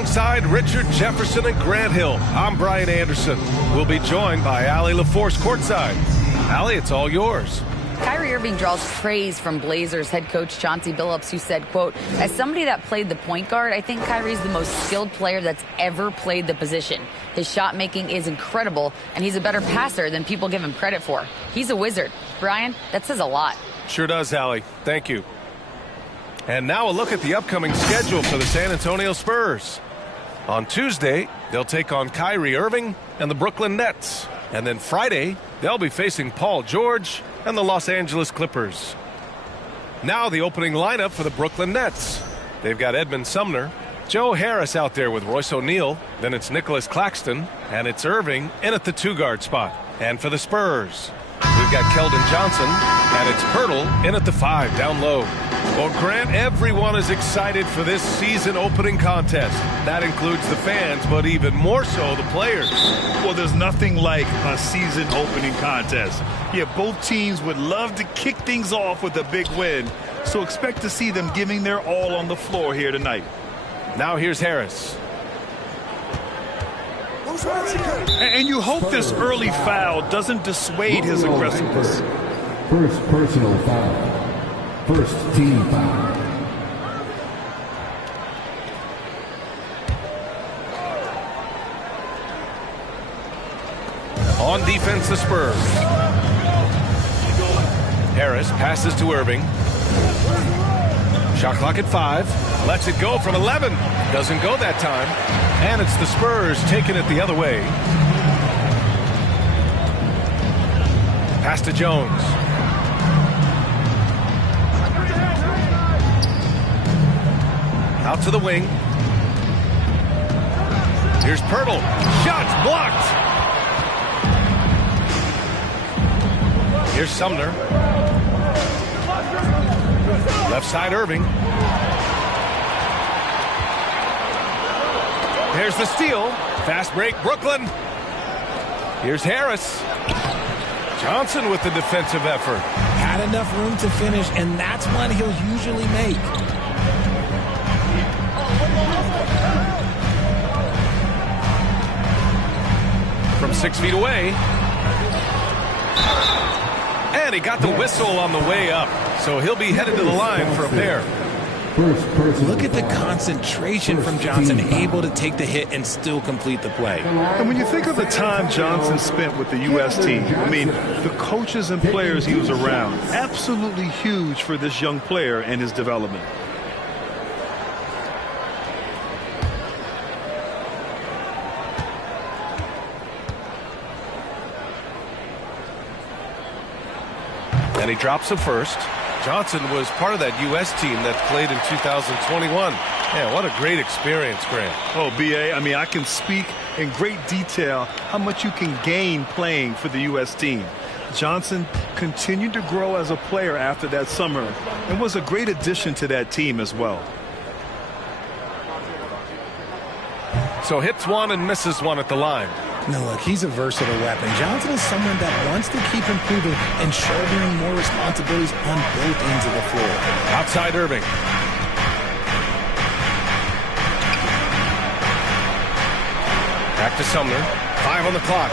Alongside Richard Jefferson and Grant Hill, I'm Brian Anderson. We'll be joined by Allie LaForce courtside. Allie, it's all yours. Kyrie Irving draws praise from Blazers head coach Chauncey Billups, who said, quote, "As somebody that played the point guard, I think Kyrie's the most skilled player that's ever played the position. His shot making is incredible, and he's a better passer than people give him credit for. He's a wizard." Brian, that says a lot. Sure does, Allie. Thank you. And now a look at the upcoming schedule for the San Antonio Spurs. On Tuesday, they'll take on Kyrie Irving and the Brooklyn Nets. And then Friday, they'll be facing Paul George and the Los Angeles Clippers. Now the opening lineup for the Brooklyn Nets. They've got Edmund Sumner, Joe Harris out there with Royce O'Neal, then it's Nicholas Claxton, and it's Irving in at the 2-guard spot. And for the Spurs, we've got Keldon Johnson, and it's Pirtle in at the 5 down low. Well, Grant, everyone is excited for this season opening contest. That includes the fans, but even more so the players. Well, there's nothing like a season opening contest. Yeah, both teams would love to kick things off with a big win, so expect to see them giving their all on the floor here tonight. Now here's Harris. And you hope this early foul doesn't dissuade his aggressiveness. First personal foul. First team foul. On defense, the Spurs. Harris passes to Irving. Shot clock at 5. Lets it go from 11. Doesn't go that time. And it's the Spurs taking it the other way. Pass to Jones. Out to the wing. Here's Pirtle. Shots blocked. Here's Sumner. Left side, Irving. Here's the steal. Fast break, Brooklyn. Here's Harris. Johnson with the defensive effort. Had enough room to finish, and that's one he'll usually make. From 6 feet away. And he got the whistle on the way up. So he'll be headed to the line for a pair. Look at the concentration from Johnson, able to take the hit and still complete the play. And when you think of the time Johnson spent with the U.S. team, I mean, the coaches and players he was around, absolutely huge for this young player and his development. And he drops it first. Johnson was part of that U.S. team that played in 2021. Yeah, what a great experience, Grant. Oh, B.A., I mean, I can speak in great detail how much you can gain playing for the U.S. team. Johnson continued to grow as a player after that summer and was a great addition to that team as well. So hits one and misses one at the line. No, look, he's a versatile weapon. Johnson is someone that wants to keep improving and shouldering more responsibilities on both ends of the floor. Outside Irving. Back to Sumner. 5 on the clock.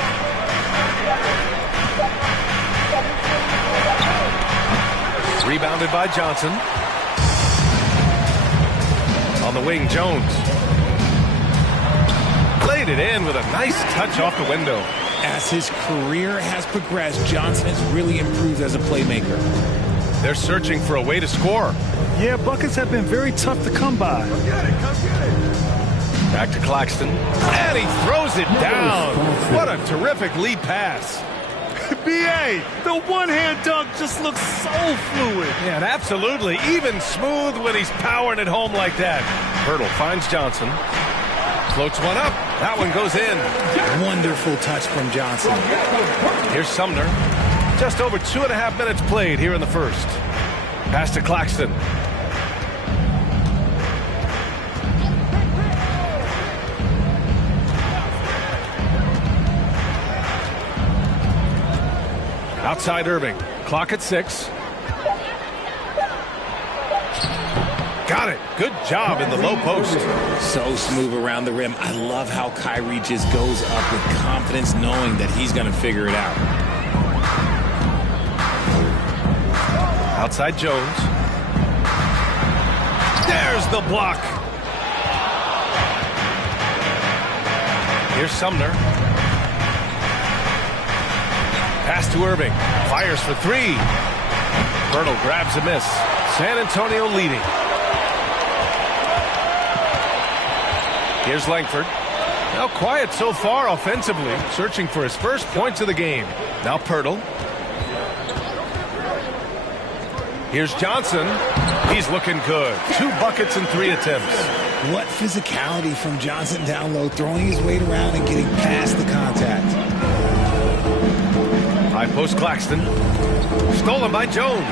Rebounded by Johnson. On the wing, Jones. Laid it in with a nice touch off the window. As his career has progressed, Johnson has really improved as a playmaker. They're searching for a way to score. Yeah, buckets have been very tough to come by. Come get it, come get it. Back to Claxton. And he throws it down. What a terrific lead pass. B.A., the one-hand dunk just looks so fluid. Yeah, and absolutely even smooth when he's powering it home like that. Pirtle finds Johnson. Floats one up. That one goes in. Wonderful touch from Johnson. Here's Sumner. Just over 2.5 minutes played here in the first. Pass to Claxton. Outside Irving. Clock at 6. Got it. Good job in the low post. So smooth around the rim. I love how Kyrie just goes up with confidence, knowing that he's going to figure it out. Outside Jones. There's the block. Here's Sumner. Pass to Irving. Fires for three. Pirtle grabs a miss. San Antonio leading. Here's Langford. Now quiet so far offensively. Searching for his first points of the game. Now Pirtle. Here's Johnson. He's looking good. 2 buckets in 3 attempts. What physicality from Johnson down low, throwing his weight around and getting past the contact. High post Claxton. Stolen by Jones.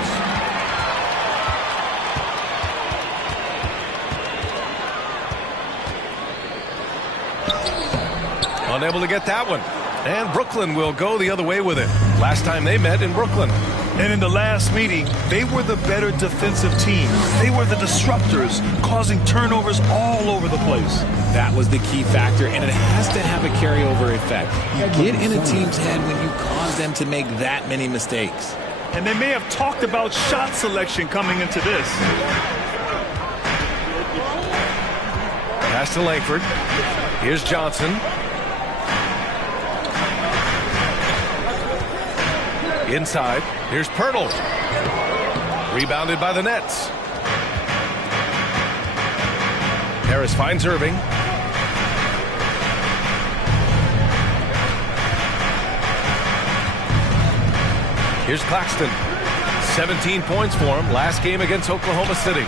Unable to get that one. And Brooklyn will go the other way with it. Last time they met in Brooklyn. And in the last meeting, they were the better defensive team. They were the disruptors, causing turnovers all over the place. That was the key factor, and it has to have a carryover effect. You get in a team's head when you cause them to make that many mistakes. And they may have talked about shot selection coming into this. Pass to Langford. Here's Johnson. Inside, here's Pirtle. Rebounded by the Nets. Harris finds Irving. Here's Claxton. 17 points for him last game against Oklahoma City.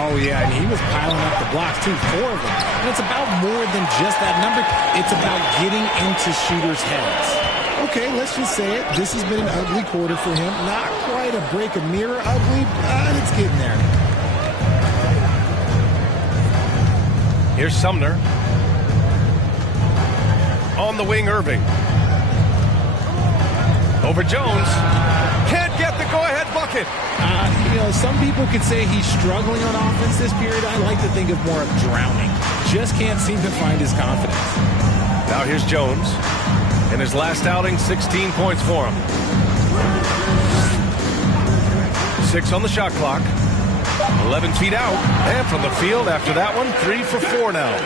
Oh, yeah, and he was piling up the blocks, too, 4 of them. And it's about more than just that number. It's about getting into shooters' heads. Okay, let's just say it. This has been an ugly quarter for him. Not quite a break a mirror ugly, but it's getting there. Here's Sumner. On the wing, Irving. Over Jones. Can't get the go-ahead bucket. Some people could say he's struggling on offense this period. I like to think of more of drowning. Just can't seem to find his confidence. Now here's Jones. In his last outing, 16 points for him. 6 on the shot clock. 11 feet out. And from the field after that one, 3 for 4 now.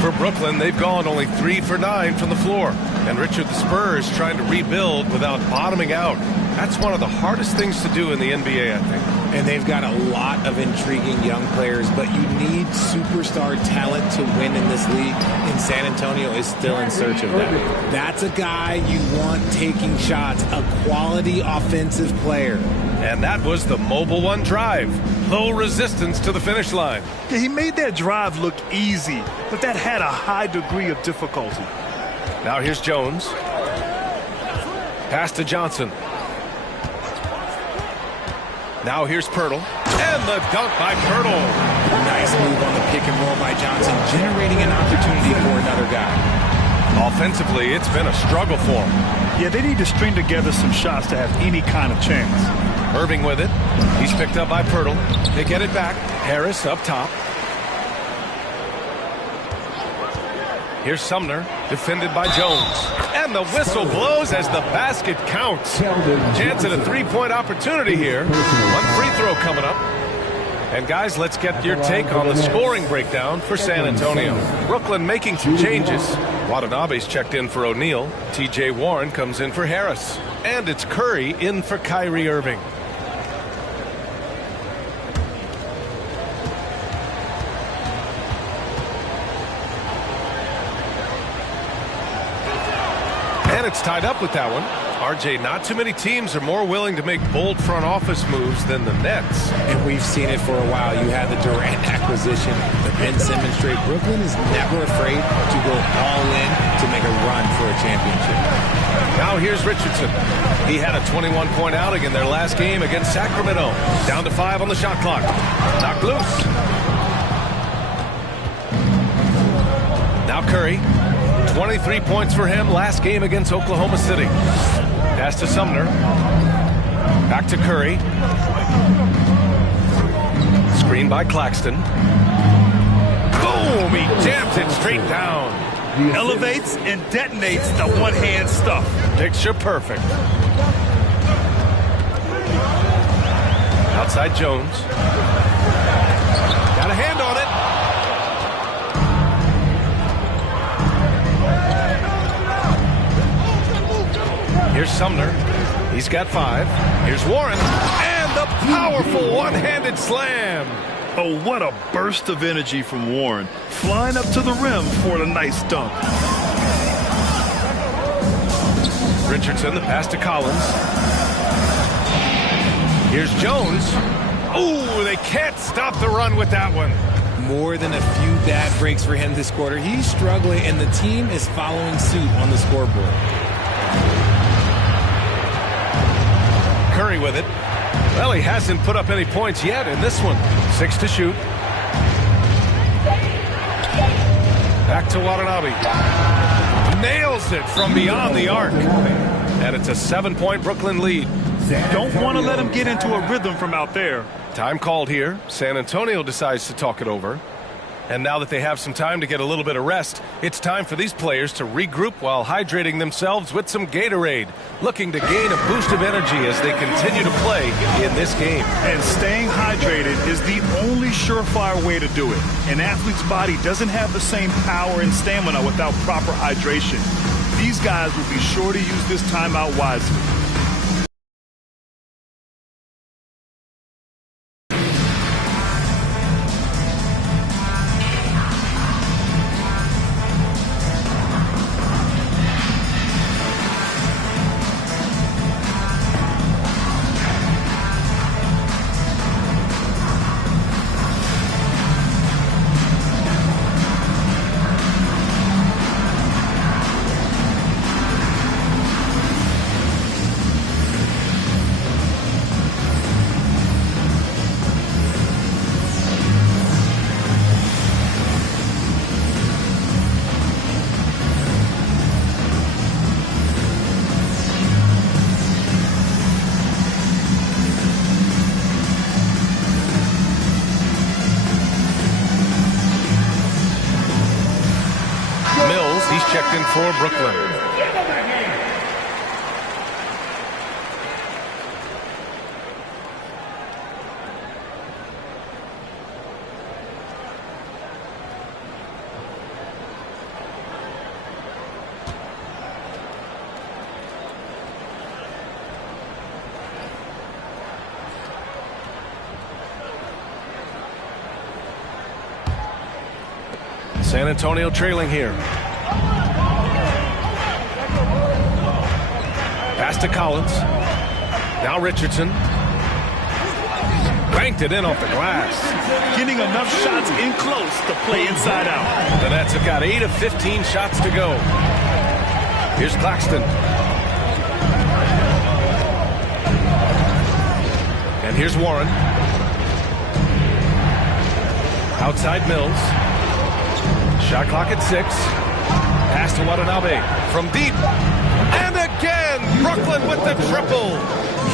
For Brooklyn, they've gone only 3 for 9 from the floor. And Richard, the Spurs trying to rebuild without bottoming out. That's one of the hardest things to do in the NBA, I think. And they've got a lot of intriguing young players, but you need superstar talent to win in this league, and San Antonio is still in search of that. That's a guy you want taking shots, a quality offensive player. And that was the mobile one drive. Low resistance to the finish line. Yeah, he made that drive look easy, but that had a high degree of difficulty. Now here's Jones. Pass to Johnson. Now here's Pirtle. And the dunk by Pirtle. Nice move on the pick and roll by Johnson, generating an opportunity for another guy. Offensively, it's been a struggle for him. Yeah, they need to string together some shots to have any kind of chance. Irving with it. He's picked up by Pirtle. They get it back. Harris up top. Here's Sumner, defended by Jones. And the whistle blows as the basket counts. Chance at a three-point opportunity here. One free throw coming up. And guys, let's get your take on the scoring breakdown for San Antonio. Brooklyn making some changes. Watanabe's checked in for O'Neal. TJ Warren comes in for Harris. And it's Curry in for Kyrie Irving. And it's tied up with that one. RJ, not too many teams are more willing to make bold front office moves than the Nets. And we've seen it for a while. You had the Durant acquisition, the Ben Simmons trade. Brooklyn is never afraid to go all in to make a run for a championship. Now here's Richardson. He had a 21-point outing in their last game against Sacramento. Down to 5 on the shot clock. Knocked loose. Now Curry. 23 points for him last game against Oklahoma City. Pass to Sumner. Back to Curry. screen by Claxton. Boom! He jams it straight down. Elevates and detonates the one-hand stuff. Picture perfect. Outside Jones. Got a hand on it. Here's Sumner. He's got 5. Here's Warren. And the powerful one-handed slam. Oh, what a burst of energy from Warren. Flying up to the rim for a nice dunk. Richardson, the pass to Collins. Here's Jones. Oh, they can't stop the run with that one. More than a few bad breaks for him this quarter. He's struggling, and the team is following suit on the scoreboard. Curry with it. Well, he hasn't put up any points yet in this one. 6 to shoot. Back to Watanabe. Nails it from beyond the arc. And it's a 7-point Brooklyn lead. Don't want to let him get into a rhythm from out there. Time called here. San Antonio decides to talk it over. And now that they have some time to get a little bit of rest, it's time for these players to regroup while hydrating themselves with some Gatorade, looking to gain a boost of energy as they continue to play in this game. And staying hydrated is the only surefire way to do it. An athlete's body doesn't have the same power and stamina without proper hydration. These guys will be sure to use this timeout wisely. He's checked in for Brooklyn. San Antonio trailing here. Pass to Collins. Now Richardson. Banked it in off the glass. Getting enough shots in close to play inside out. The Nets have got 8 of 15 shots to go. Here's Claxton. And here's Warren. Outside Mills. Shot clock at 6. Pass to Watanabe from deep. And again, Brooklyn with the triple.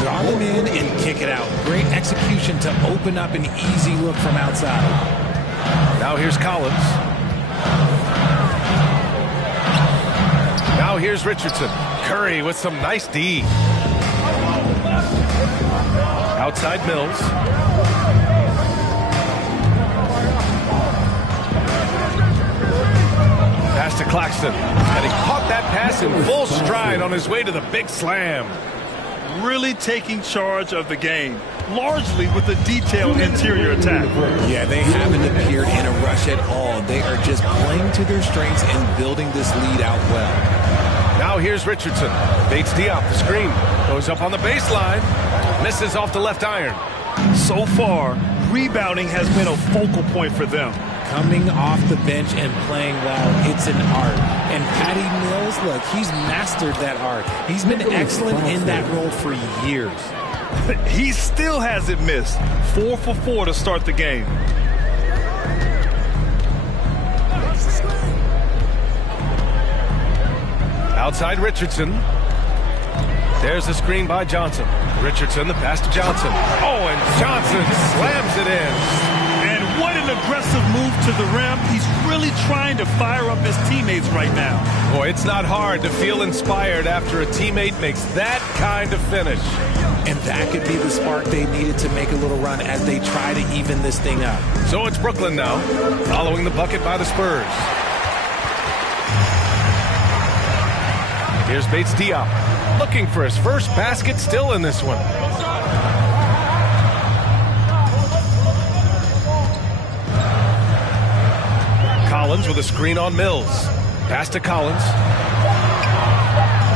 Draw them in and kick it out. Great execution to open up an easy look from outside. Now here's Collins. Now here's Richardson. Curry with some nice D. Outside Mills. Pass to Claxton. And he caught that pass in full stride on his way to the big slam. Really taking charge of the game, largely with a detailed interior attack. Yeah, they haven't appeared in a rush at all. They are just playing to their strengths and building this lead out well. Now here's Richardson. Bates Diop, the screen. Goes up on the baseline. Misses off the left iron. So far, rebounding has been a focal point for them. Coming off the bench and playing well, it's an art. And Patty Mills, look, he's mastered that art. He's been excellent in that role for years. He still hasn't missed. 4 for 4 to start the game. Outside Richardson. There's the screen by Johnson. Richardson, the pass to Johnson. Oh, and Johnson slams it in. aggressive move to the rim. He's really trying to fire up his teammates right now. Boy, it's not hard to feel inspired after a teammate makes that kind of finish. And that could be the spark they needed to make a little run as they try to even this thing up. So it's Brooklyn now, following the bucket by the Spurs. Here's Bates Diop, looking for his first basket, still in this one. Collins with a screen on Mills. Pass to Collins.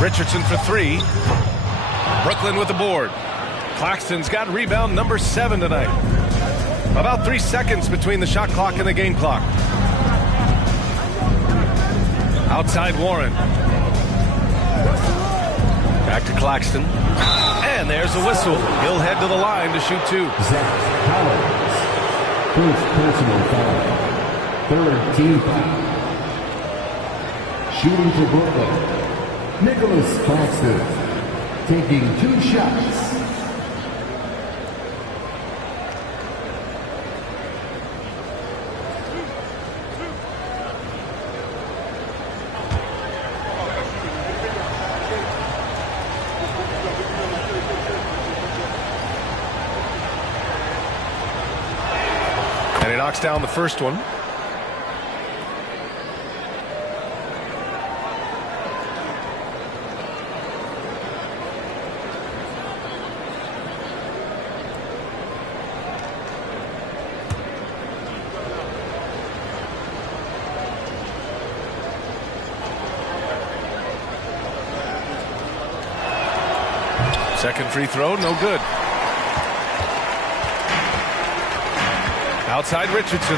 Richardson for three. Brooklyn with the board. Claxton's got rebound number 7 tonight. About 3 seconds between the shot clock and the game clock. Outside Warren. Back to Claxton. And there's a whistle. He'll head to the line to shoot 2. Zach Collins. First personal foul. Third team foul. Shooting for Brooklyn, Nicholas Claxton, taking 2 shots. And he knocks down the first one. Second free throw, no good. Outside Richardson.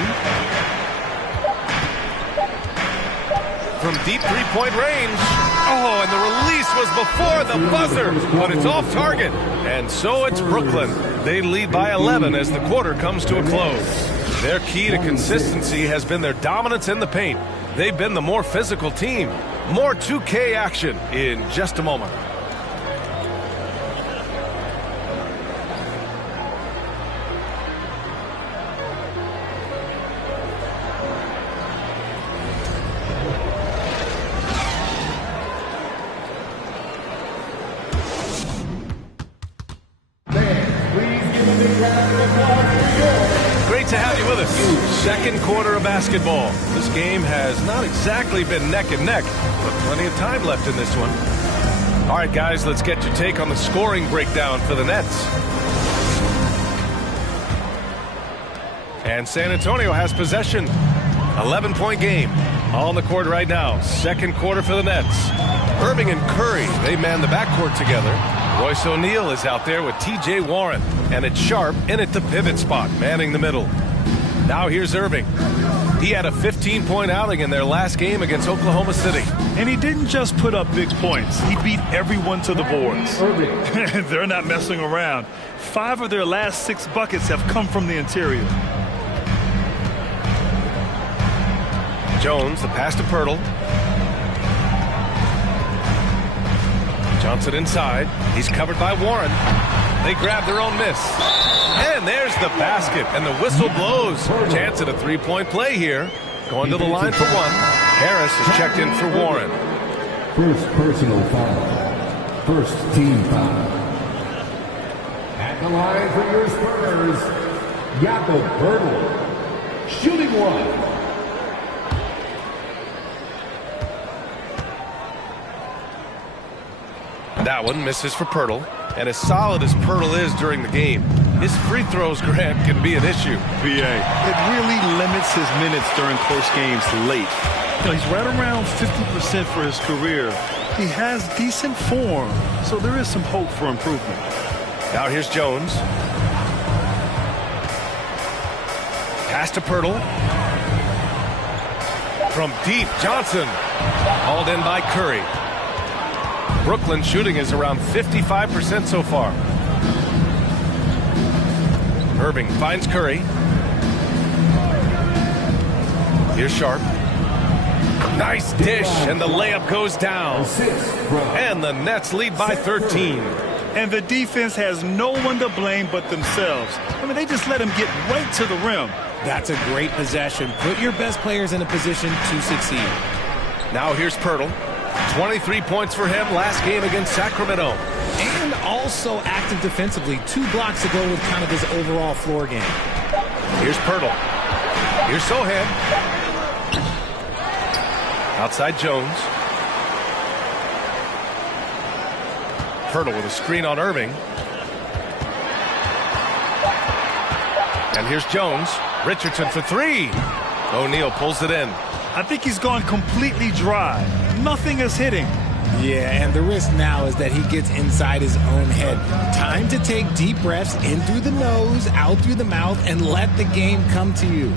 From deep three-point range. Oh, and the release was before the buzzer, but it's off target. And so it's Brooklyn. They lead by 11 as the quarter comes to a close. Their key to consistency has been their dominance in the paint. They've been the more physical team. More 2K action in just a moment. To have you with us. Second quarter of basketball. This game has not exactly been neck and neck, but plenty of time left in this one. All right, guys, let's get your take on the scoring breakdown for the Nets. And San Antonio has possession. 11-point game on the court right now. Second quarter for the Nets. Irving and Curry, they man the backcourt together. Royce O'Neal is out there with T.J. Warren. And it's Sharp in at the pivot spot, manning the middle. Now here's Irving. He had a 15-point outing in their last game against Oklahoma City. And he didn't just put up big points. He beat everyone to the boards. They're not messing around. 5 of their last 6 buckets have come from the interior. Jones, the pass to Pirtle. Johnson inside. He's covered by Warren. They grab their own miss. And there's the basket, and the whistle blows. Chance at a three-point play here. Going to the line for one. Harris is checked in for Warren. First personal foul. First team foul. At the line for your Spurs, Jakob Poeltl, shooting one. That one misses for Poeltl. And as solid as Poeltl is during the game, his free throws, Grant, can be an issue. BA, it really limits his minutes during close games late. You know, he's right around 50% for his career. He has decent form, so there is some hope for improvement. Now here's Jones. Pass to Poeltl. From deep, Johnson. Hauled in by Curry. Brooklyn shooting is around 55% so far. Irving finds Curry. Here's Sharp. Nice dish, and the layup goes down. And the Nets lead by 13. And the defense has no one to blame but themselves. I mean, they just let him get right to the rim. That's a great possession. Put your best players in a position to succeed. Now here's Pirtle. 23 points for him last game against Sacramento. And also active defensively. 2 blocks to go with kind of his overall floor game. Here's Pirtle. Here's Sohan. Outside Jones. Pirtle with a screen on Irving. And here's Jones. Richardson for 3. O'Neal pulls it in. I think he's gone completely dry. Nothing is hitting. Yeah, and the risk now is that he gets inside his own head. Time to take deep breaths in through the nose, out through the mouth, and let the game come to you.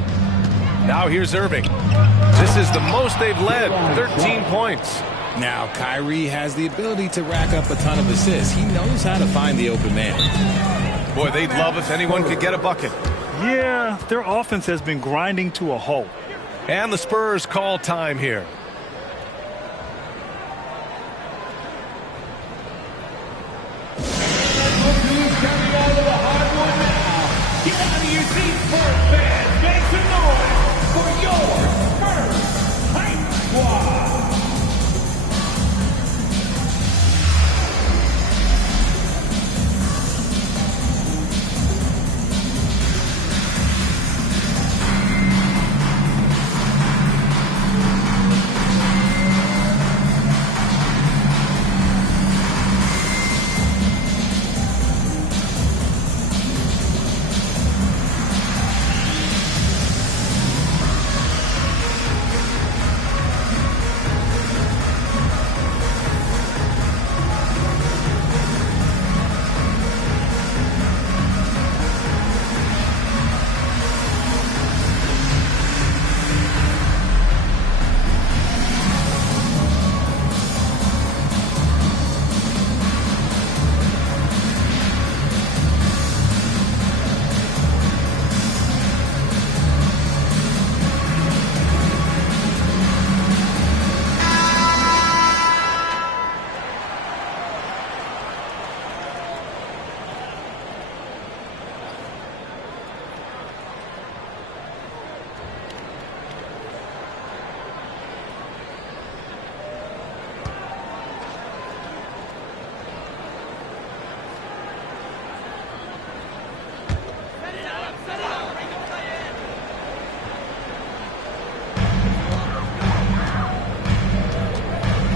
Now here's Irving. This is the most they've led, 13 points. Now Kyrie has the ability to rack up a ton of assists. He knows how to find the open man. Boy, they'd love if anyone could get a bucket. Yeah, their offense has been grinding to a halt. And the Spurs call time here.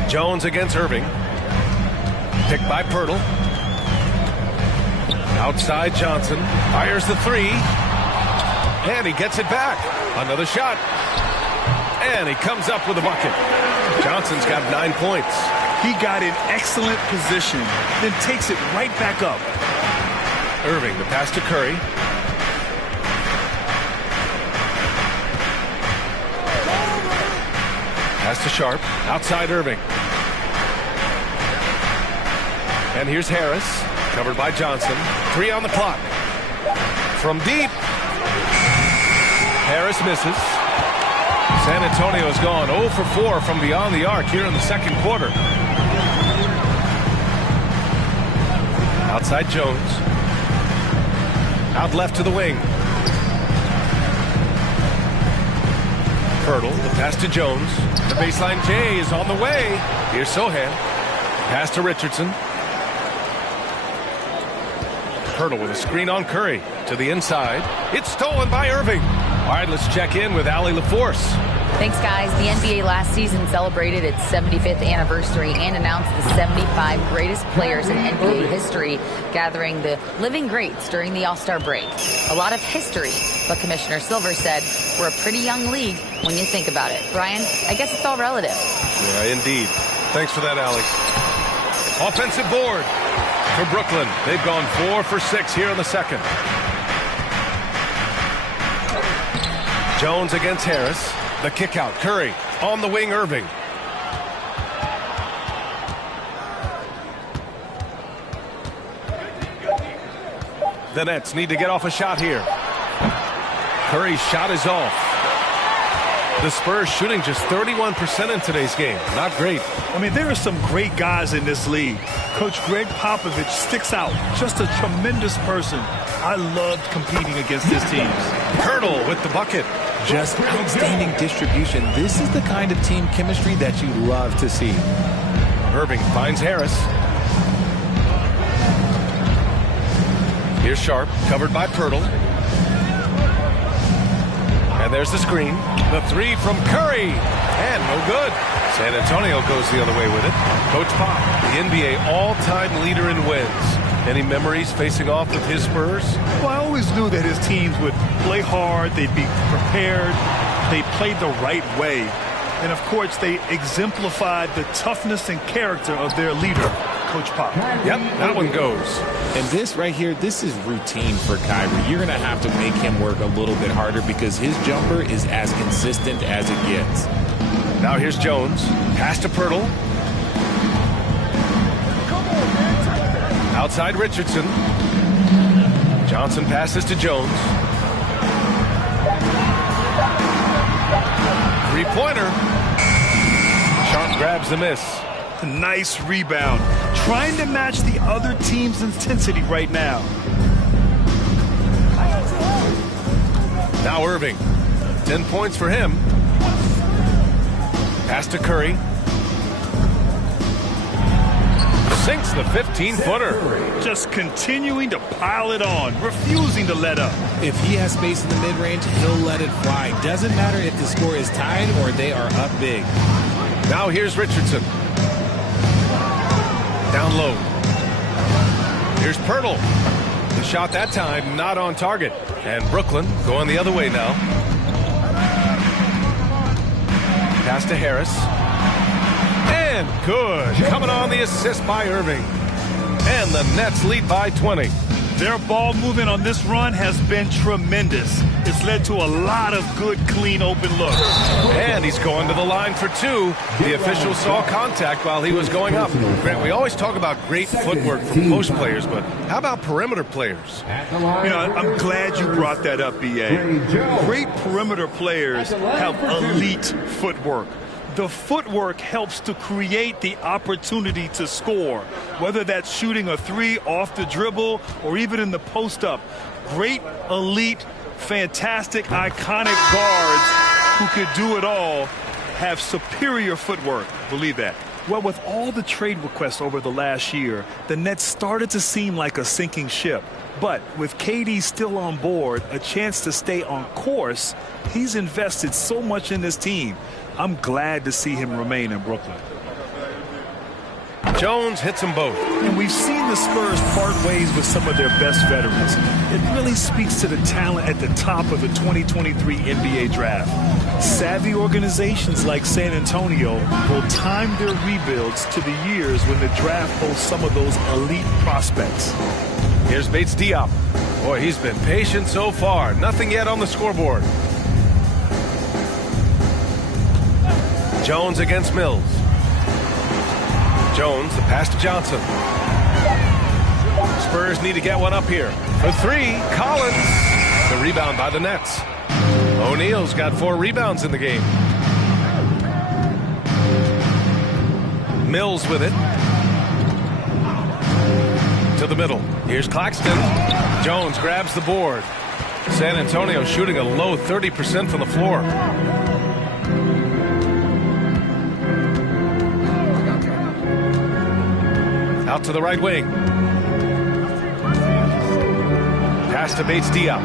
Jones against Irving. Picked by Pirtle. Outside Johnson. Fires the 3. And he gets it back. Another shot. And he comes up with a bucket. Johnson's got 9 points. He got in excellent position, then takes it right back up. Irving, the pass to Curry. Pass to Sharp. Outside Irving. And here's Harris. Covered by Johnson. 3 on the clock. From deep. Harris misses. San Antonio has gone 0 for 4 from beyond the arc here in the second quarter. Outside Jones. Out left to the wing. Pirtle, the pass to Jones. The baseline J is on the way. Here's Sohan. Pass to Richardson. Pirtle with a screen on Curry. To the inside. It's stolen by Irving. All right, let's check in with Allie LaForce. Thanks, guys. The NBA last season celebrated its 75th anniversary and announced the 75 greatest players in NBA history, gathering the living greats during the All-Star break. A lot of history, but Commissioner Silver said we're a pretty young league when you think about it. Brian, I guess it's all relative. Yeah, indeed. Thanks for that, Allie. Offensive board for Brooklyn. They've gone 4 for 6 here in the second. Jones against Harris. The kick out. Curry on the wing. Irving. The Nets need to get off a shot here. Curry's shot is off. The Spurs shooting just 31% in today's game. Not great. I mean, there are some great guys in this league. Coach Greg Popovich sticks out. Just a tremendous person. I loved competing against his teams. Hurdle with the bucket. Just outstanding distribution. This is the kind of team chemistry that you love to see. Irving finds Harris. Here's Sharp, covered by Pirtle. And there's the screen. The three from Curry. And no good. San Antonio goes the other way with it. Coach Pop, the NBA all-time leader in wins. Any memories facing off with his Spurs? Well, I always knew that his teams would play hard. They'd be prepared. They played the right way. And, of course, they exemplified the toughness and character of their leader, Coach Pop. Yep, that one goes. And this right here, this is routine for Kyrie. You're going to have to make him work a little bit harder because his jumper is as consistent as it gets. Now here's Jones. Pass to Pirtle. Outside Richardson. Johnson passes to Jones. Three-pointer. Sharp grabs the miss. Nice rebound. Trying to match the other team's intensity right now. Now Irving. 10 points for him. Pass to Curry. Sinks the 15-footer. Just continuing to pile it on, refusing to let up. If he has space in the mid-range, he'll let it fly. Doesn't matter if the score is tied or they are up big. Now here's Richardson. Down low. Here's Pirtle. The shot that time not on target. And Brooklyn going the other way now. Pass to Harris. And good. Coming on the assist by Irving. And the Nets lead by 20. Their ball movement on this run has been tremendous. It's led to a lot of good, clean, open looks. And he's going to the line for two. The official saw contact while he was going up. Grant, we always talk about great footwork from post players, but how about perimeter players? You know, I'm glad you brought that up, B.A. Great perimeter players have elite footwork. The footwork helps to create the opportunity to score, whether that's shooting a three off the dribble or even in the post-up. Great, elite, fantastic, iconic guards who could do it all have superior footwork. Believe that. Well, with all the trade requests over the last year, the Nets started to seem like a sinking ship. But with KD still on board, a chance to stay on course, he's invested so much in this team. I'm glad to see him remain in Brooklyn. Jones hits them both. And we've seen the Spurs part ways with some of their best veterans. It really speaks to the talent at the top of the 2023 NBA draft. Savvy organizations like San Antonio will time their rebuilds to the years when the draft holds some of those elite prospects. Here's Bates Diop. Boy, he's been patient so far. Nothing yet on the scoreboard. Jones against Mills. Jones, the pass to Johnson. Spurs need to get one up here. For three, Collins. The rebound by the Nets. O'Neal's got 4 rebounds in the game. Mills with it. To the middle. Here's Claxton. Jones grabs the board. San Antonio shooting a low 30% from the floor. Out to the right wing. Pass to Bates Diop.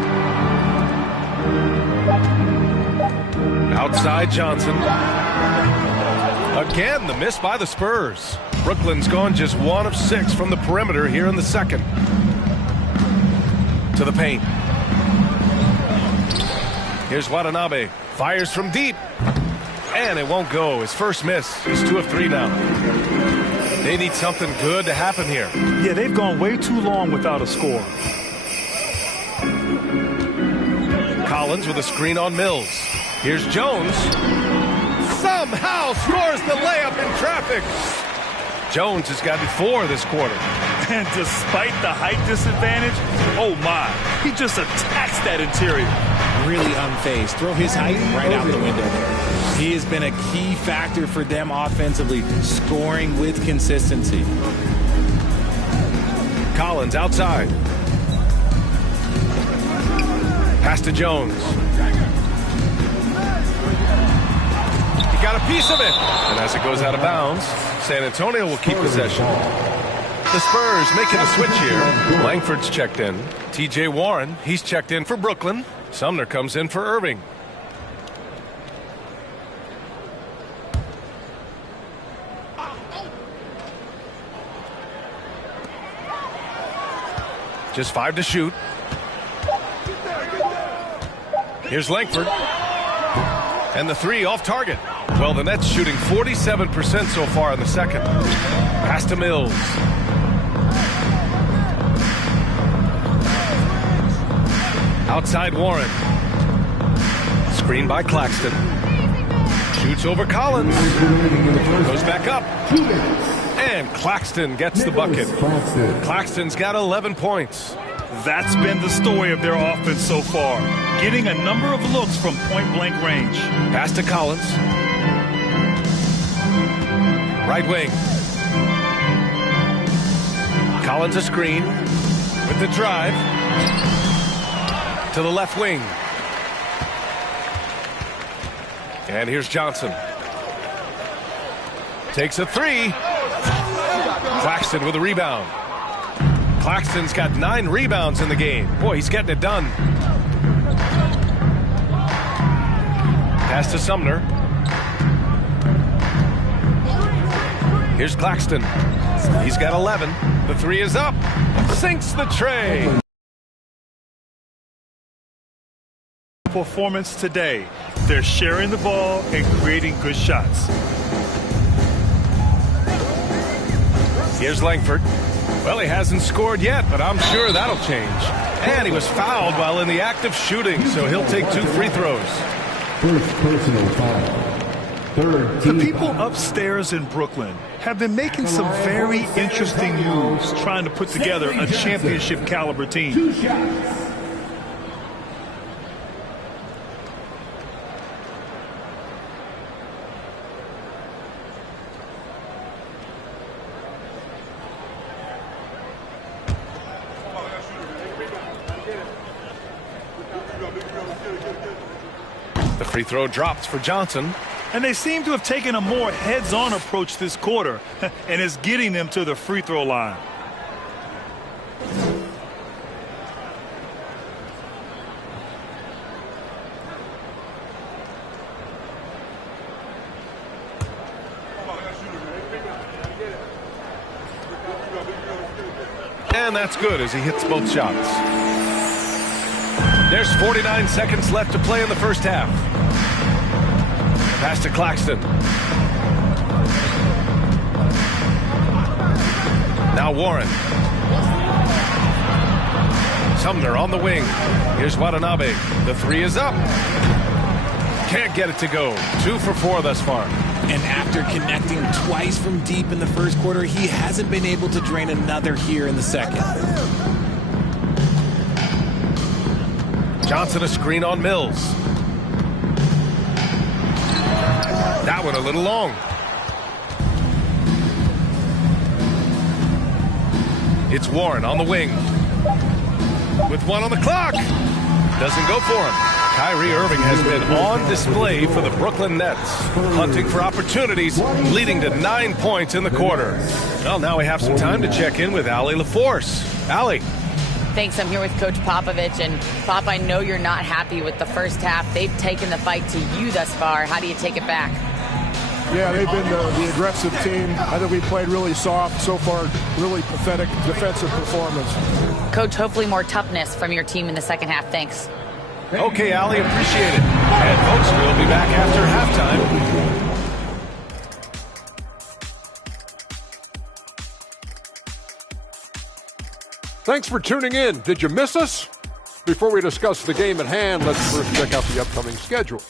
Outside Johnson. Again, the miss by the Spurs. Brooklyn's gone just 1 of 6 from the perimeter here in the second. To the paint. Here's Watanabe. Fires from deep. And it won't go. His first miss. He's 2 of 3 now. They need something good to happen here. Yeah, they've gone way too long without a score. Collins with a screen on Mills. Here's Jones. Somehow scores the layup in traffic. Jones has gotten 4 this quarter. And despite the height disadvantage, oh my, he just attacks that interior. Really unfazed. Throw his height right out the window there. He has been a key factor for them offensively, scoring with consistency. Collins outside. Pass to Jones. He got a piece of it. And as it goes out of bounds, San Antonio will keep possession. The Spurs making a switch here. Langford's checked in. T.J. Warren, he's checked in for Brooklyn. Sumner comes in for Irving. Just 5 to shoot. Here's Langford. And the 3 off target. Well, the Nets shooting 47% so far in the second. Pass to Mills. Outside Warren. Screen by Claxton. Shoots over Collins. Goes back up. And Claxton gets the bucket. Claxton's got 11 points. That's been the story of their offense so far. Getting a number of looks from point-blank range. Pass to Collins. Right wing. Collins a screen with the drive to the left wing. And here's Johnson. Takes a 3. Claxton with a rebound. Claxton's got 9 rebounds in the game. Boy, he's getting it done. Pass to Sumner. Here's Claxton. He's got 11. The 3 is up. Sinks the tray. Performance today. They're sharing the ball and creating good shots. Here's Langford. Well, he hasn't scored yet, but I'm sure that'll change. And he was fouled while in the act of shooting, so he'll take 2 free throws. First personal foul. The people upstairs in Brooklyn have been making some very interesting moves trying to put together a championship caliber team. 2 shots. The free throw drops for Johnson. And they seem to have taken a more heads-on approach this quarter, and it's getting them to the free throw line. And that's good as he hits both shots. There's 49 seconds left to play in the first half. Pass to Claxton. Now Warren. Sumner on the wing. Here's Watanabe. The 3 is up. Can't get it to go. 2 for 4 thus far. And after connecting twice from deep in the first quarter, he hasn't been able to drain another here in the second. Johnson a screen on Mills. That one a little long. It's Warren on the wing. With 1 on the clock. Doesn't go for him. Kyrie Irving has been on display for the Brooklyn Nets, hunting for opportunities, leading to 9 points in the quarter. Well, now we have some time to check in with Allie LaForce. Allie. Thanks. I'm here with Coach Popovich. And, Pop, I know you're not happy with the first half. They've taken the fight to you thus far. How do you take it back? Yeah, they've been the aggressive team. I think we played really soft. So far, really pathetic defensive performance. Coach, hopefully more toughness from your team in the second half. Thanks. Okay, Allie, appreciate it. And, folks, we'll be back after halftime. Thanks for tuning in. Did you miss us? Before we discuss the game at hand, let's first check out the upcoming schedule.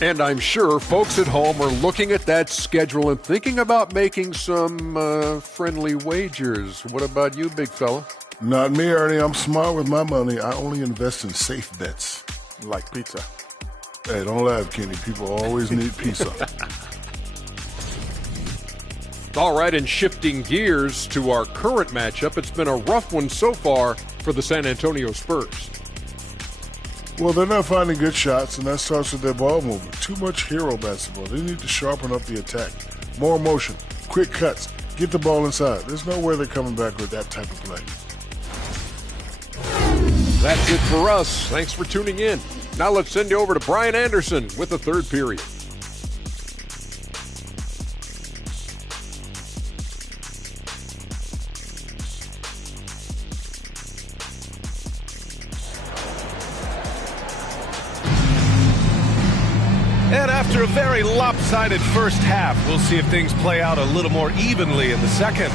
And I'm sure folks at home are looking at that schedule and thinking about making some friendly wagers. What about you, big fella? Not me, Ernie. I'm smart with my money. I only invest in safe bets. Like pizza. Hey, don't laugh, Kenny. People always need peace out. All right, and shifting gears to our current matchup, it's been a rough one so far for the San Antonio Spurs. Well, they're not finding good shots, and that starts with their ball movement. Too much hero basketball. They need to sharpen up the attack. More motion, quick cuts, get the ball inside. There's no way they're coming back with that type of play. That's it for us. Thanks for tuning in. Now let's send you over to Brian Anderson with the third period. And after a very lopsided first half, we'll see if things play out a little more evenly in the second.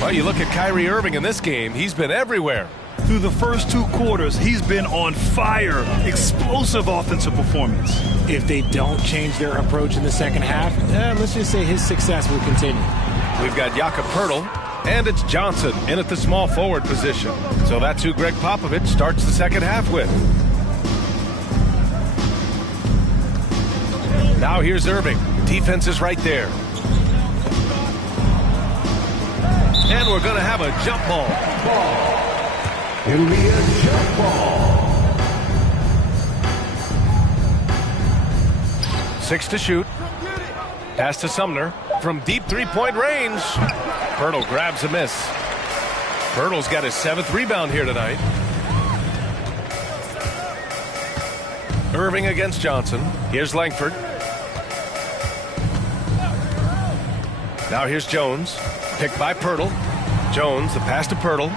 Well, you look at Kyrie Irving in this game, he's been everywhere. Through the first 2 quarters, he's been on fire. Explosive offensive performance. If they don't change their approach in the second half, let's just say his success will continue. We've got Jakob Poeltl, and it's Johnson in at the small forward position. So that's who Greg Popovich starts the second half with. Now here's Irving. Defense is right there. And we're going to have a jump ball. It'll be a jump ball. 6 to shoot. Pass to Sumner from deep three-point range. Poeltl grabs a miss. Poeltl's got his 7th rebound here tonight. Irving against Johnson. Here's Langford. Now here's Jones. Picked by Poeltl. Jones, the pass to Poeltl.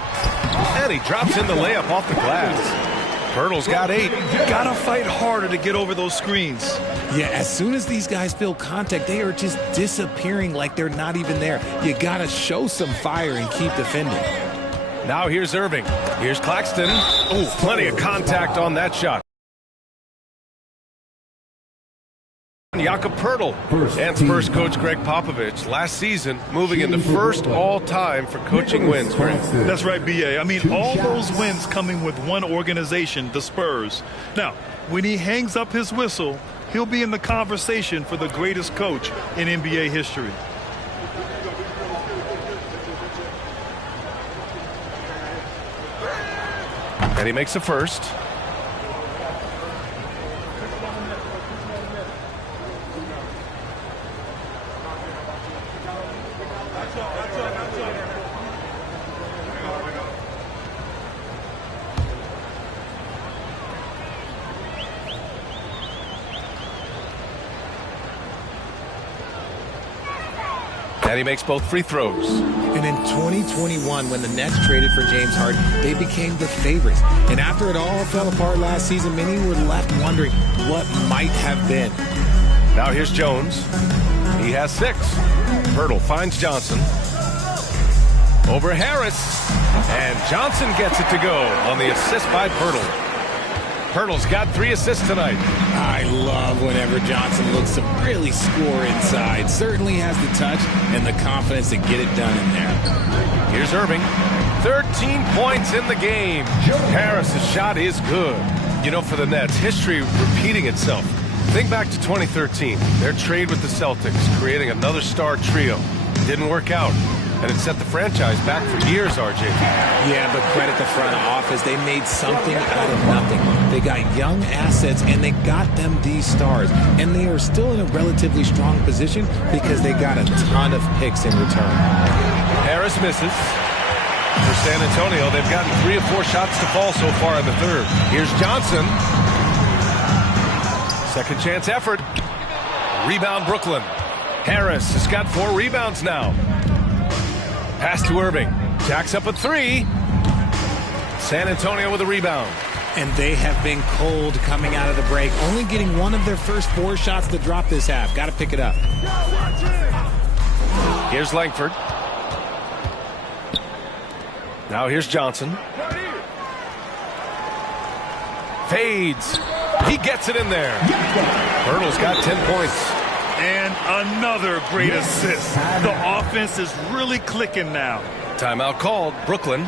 And he drops in the layup off the glass. Poeltl's got 8. Gotta fight harder to get over those screens. Yeah, as soon as these guys feel contact, they are just disappearing like they're not even there. You gotta show some fire and keep defending. Now here's Irving. Here's Claxton. Oh, plenty of contact on that shot. Jakob Poeltl and Spurs coach Greg Popovich last season moving into first all-time for coaching wins. That's right, B.A. I mean, all those wins coming with one organization, the Spurs. Now, when he hangs up his whistle, he'll be in the conversation for the greatest coach in NBA history. And he makes the first. And he makes both free throws. And in 2021, when the Nets traded for James Harden, they became the favorites. And after it all fell apart last season, many were left wondering what might have been. Now here's Jones. He has 6. Poeltl finds Johnson. Over Harris. And Johnson gets it to go on the assist by Poeltl. Poeltl's got 3 assists tonight. I love whenever Johnson looks to really score inside. Certainly has the touch and the confidence to get it done in there. Here's Irving. 13 points in the game. Harris's shot is good. You know, for the Nets, history repeating itself. Think back to 2013. Their trade with the Celtics, creating another star trio. Didn't work out. And it set the franchise back for years, RJ. Yeah, but credit the front office. They made something out of nothing. They got young assets, and they got them these stars. And they are still in a relatively strong position because they got a ton of picks in return. Harris misses. For San Antonio, they've gotten 3 or 4 shots to fall so far in the third. Here's Johnson. Second chance effort. Rebound Brooklyn. Harris has got 4 rebounds now. Pass to Irving. Jacks up a 3. San Antonio with a rebound. And they have been cold coming out of the break. Only getting one of their first 4 shots to drop this half. Got to pick it up. Here's Langford. Now here's Johnson. Fades. He gets it in there. Poeltl's got 10 points. And another great assist. The offense is really clicking now. Timeout called. Brooklyn.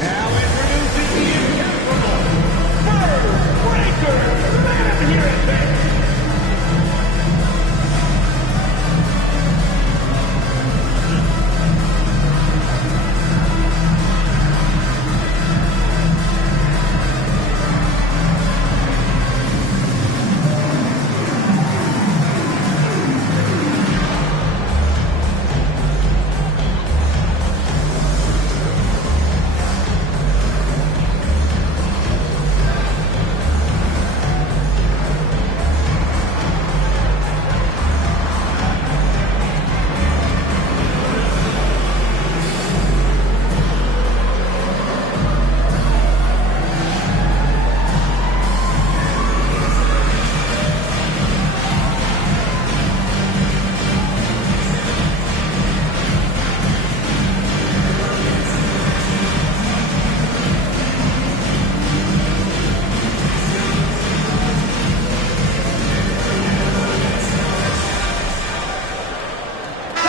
Now introducing the incomparable Spurs Breaker, man here at Vegas.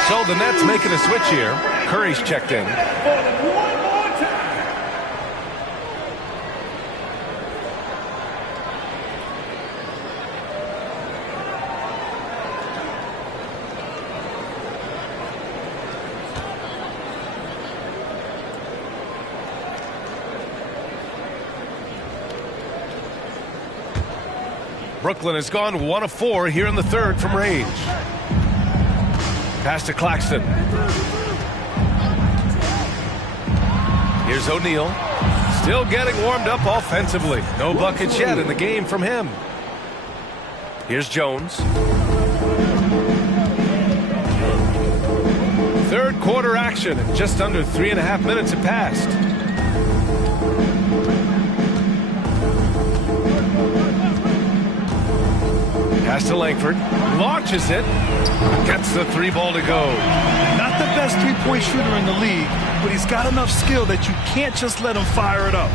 So the Nets making a switch here. Curry's checked in. Brooklyn has gone 1 of 4 here in the third from range. Pass to Claxton. Here's O'Neal. Still getting warmed up offensively. No buckets yet in the game from him. Here's Jones. Third quarter action. Just under 3.5 minutes have passed. Pass to Langford. Launches it. Gets the 3 ball to go. Not the best three-point shooter in the league, but he's got enough skill that you can't just let him fire it up.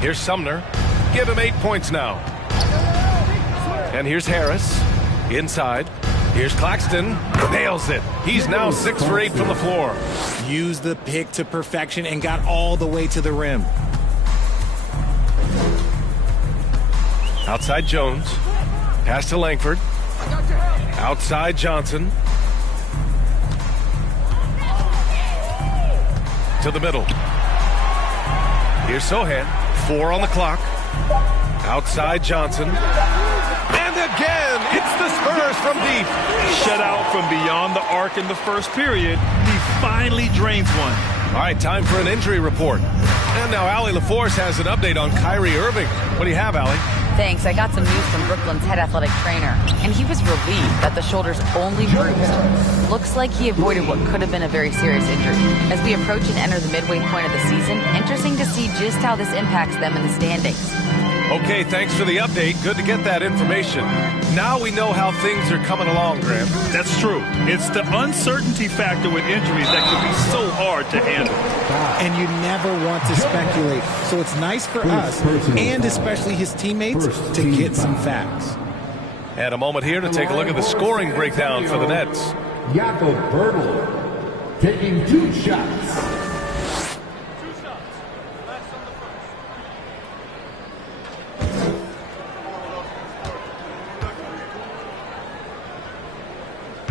Here's Sumner. Give him 8 points now. And here's Harris. Inside. Here's Claxton. Nails it. He's now 6 for 8 from the floor. Used the pick to perfection and got all the way to the rim. Outside Jones. Pass to Langford. Outside Johnson. To the middle. Here's Sohan. 4 on the clock. Outside Johnson. And again, it's the Spurs from deep. Shut out from beyond the arc in the first period. He finally drains one. All right, time for an injury report. And now Allie LaForce has an update on Kyrie Irving. What do you have, Allie? Thanks. I got some news from Brooklyn's head athletic trainer, and he was relieved that the shoulder's only bruised. Looks like he avoided what could have been a very serious injury. As we approach and enter the midway point of the season, interesting to see just how this impacts them in the standings. Okay, thanks for the update. Good to get that information. Now we know how things are coming along, Graham. That's true. It's the uncertainty factor with injuries that can be so hard to handle. And you never want to speculate. So it's nice for us, and especially his teammates, to get some facts. And a moment here to take a look at the scoring breakdown for the Nets. Jakob Poeltl taking 2 shots.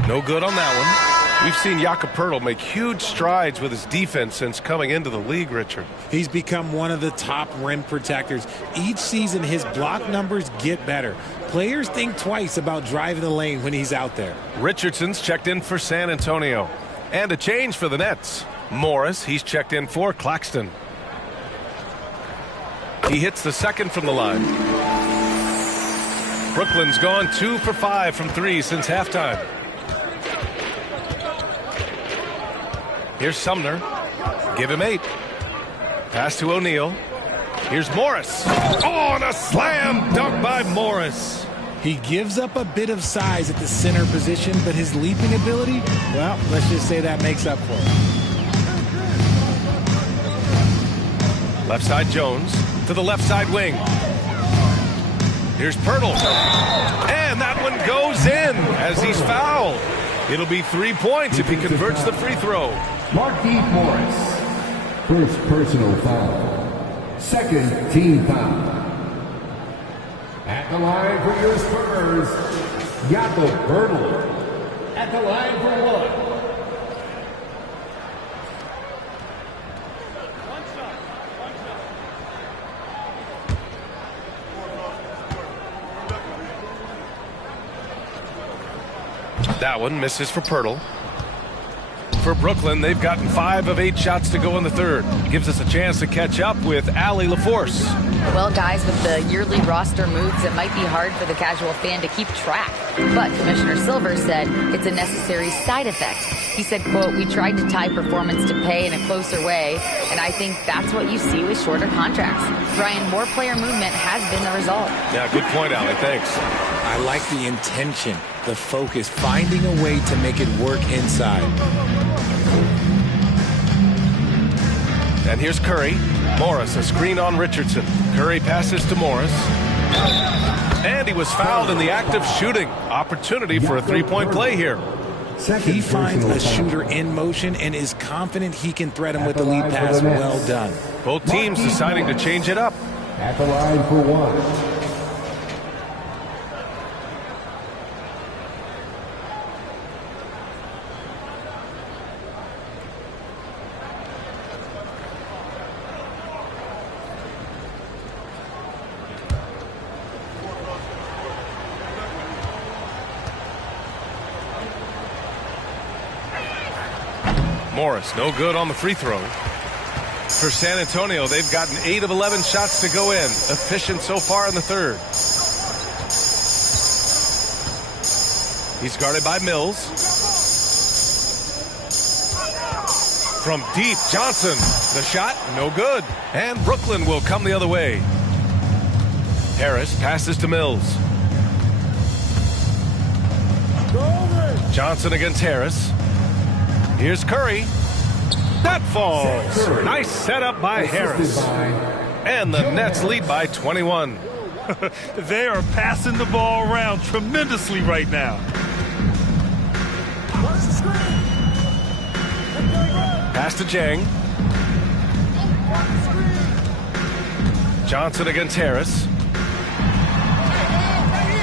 No good on that one. We've seen Jakob Poeltl make huge strides with his defense since coming into the league, Richard. He's become one of the top rim protectors. Each season, his block numbers get better. Players think twice about driving the lane when he's out there. Richardson's checked in for San Antonio. And a change for the Nets. Morris, he's checked in for Claxton. He hits the second from the line. Brooklyn's gone 2 for 5 from 3 since halftime. Here's Sumner. Give him 8. Pass to O'Neal. Here's Morris. Oh, and a slam dunk by Morris. He gives up a bit of size at the center position, but his leaping ability, well, let's just say that makes up for it. Left side Jones to the left side wing. Here's Poeltl. And that one goes in as he's fouled. It'll be 3 points if he converts the free throw. Marquise Morris. First personal foul. Second team foul. At the line for your Spurs, Jakob Poeltl. At the line for one. That one misses for Poeltl. For Brooklyn, they've gotten 5 of 8 shots to go in the third. Gives us a chance to catch up with Allie LaForce. Well, guys, with the yearly roster moves, it might be hard for the casual fan to keep track. But Commissioner Silver said it's a necessary side effect. He said, quote, "We tried to tie performance to pay in a closer way, and I think that's what you see with shorter contracts." Brian, more player movement has been the result. Yeah, good point, Allie. Thanks. I like the intention, the focus, finding a way to make it work inside. And here's Curry. Morris, a screen on Richardson. Curry passes to Morris. And he was fouled in the act of shooting. Opportunity for a three-point play here. He finds a shooter in motion and is confident he can thread him with the lead pass. Well done. Both teams deciding to change it up. At the line for one. Morris, no good on the free throw. For San Antonio, they've gotten 8 of 11 shots to go in. Efficient so far in the third. He's guarded by Mills. From deep, Johnson. The shot, no good. And Brooklyn will come the other way. Harris passes to Mills. Johnson against Harris. Here's Curry. That falls. Nice setup by Harris. And the Nets lead by 21. They are passing the ball around tremendously right now. Pass to Jang. Johnson against Harris.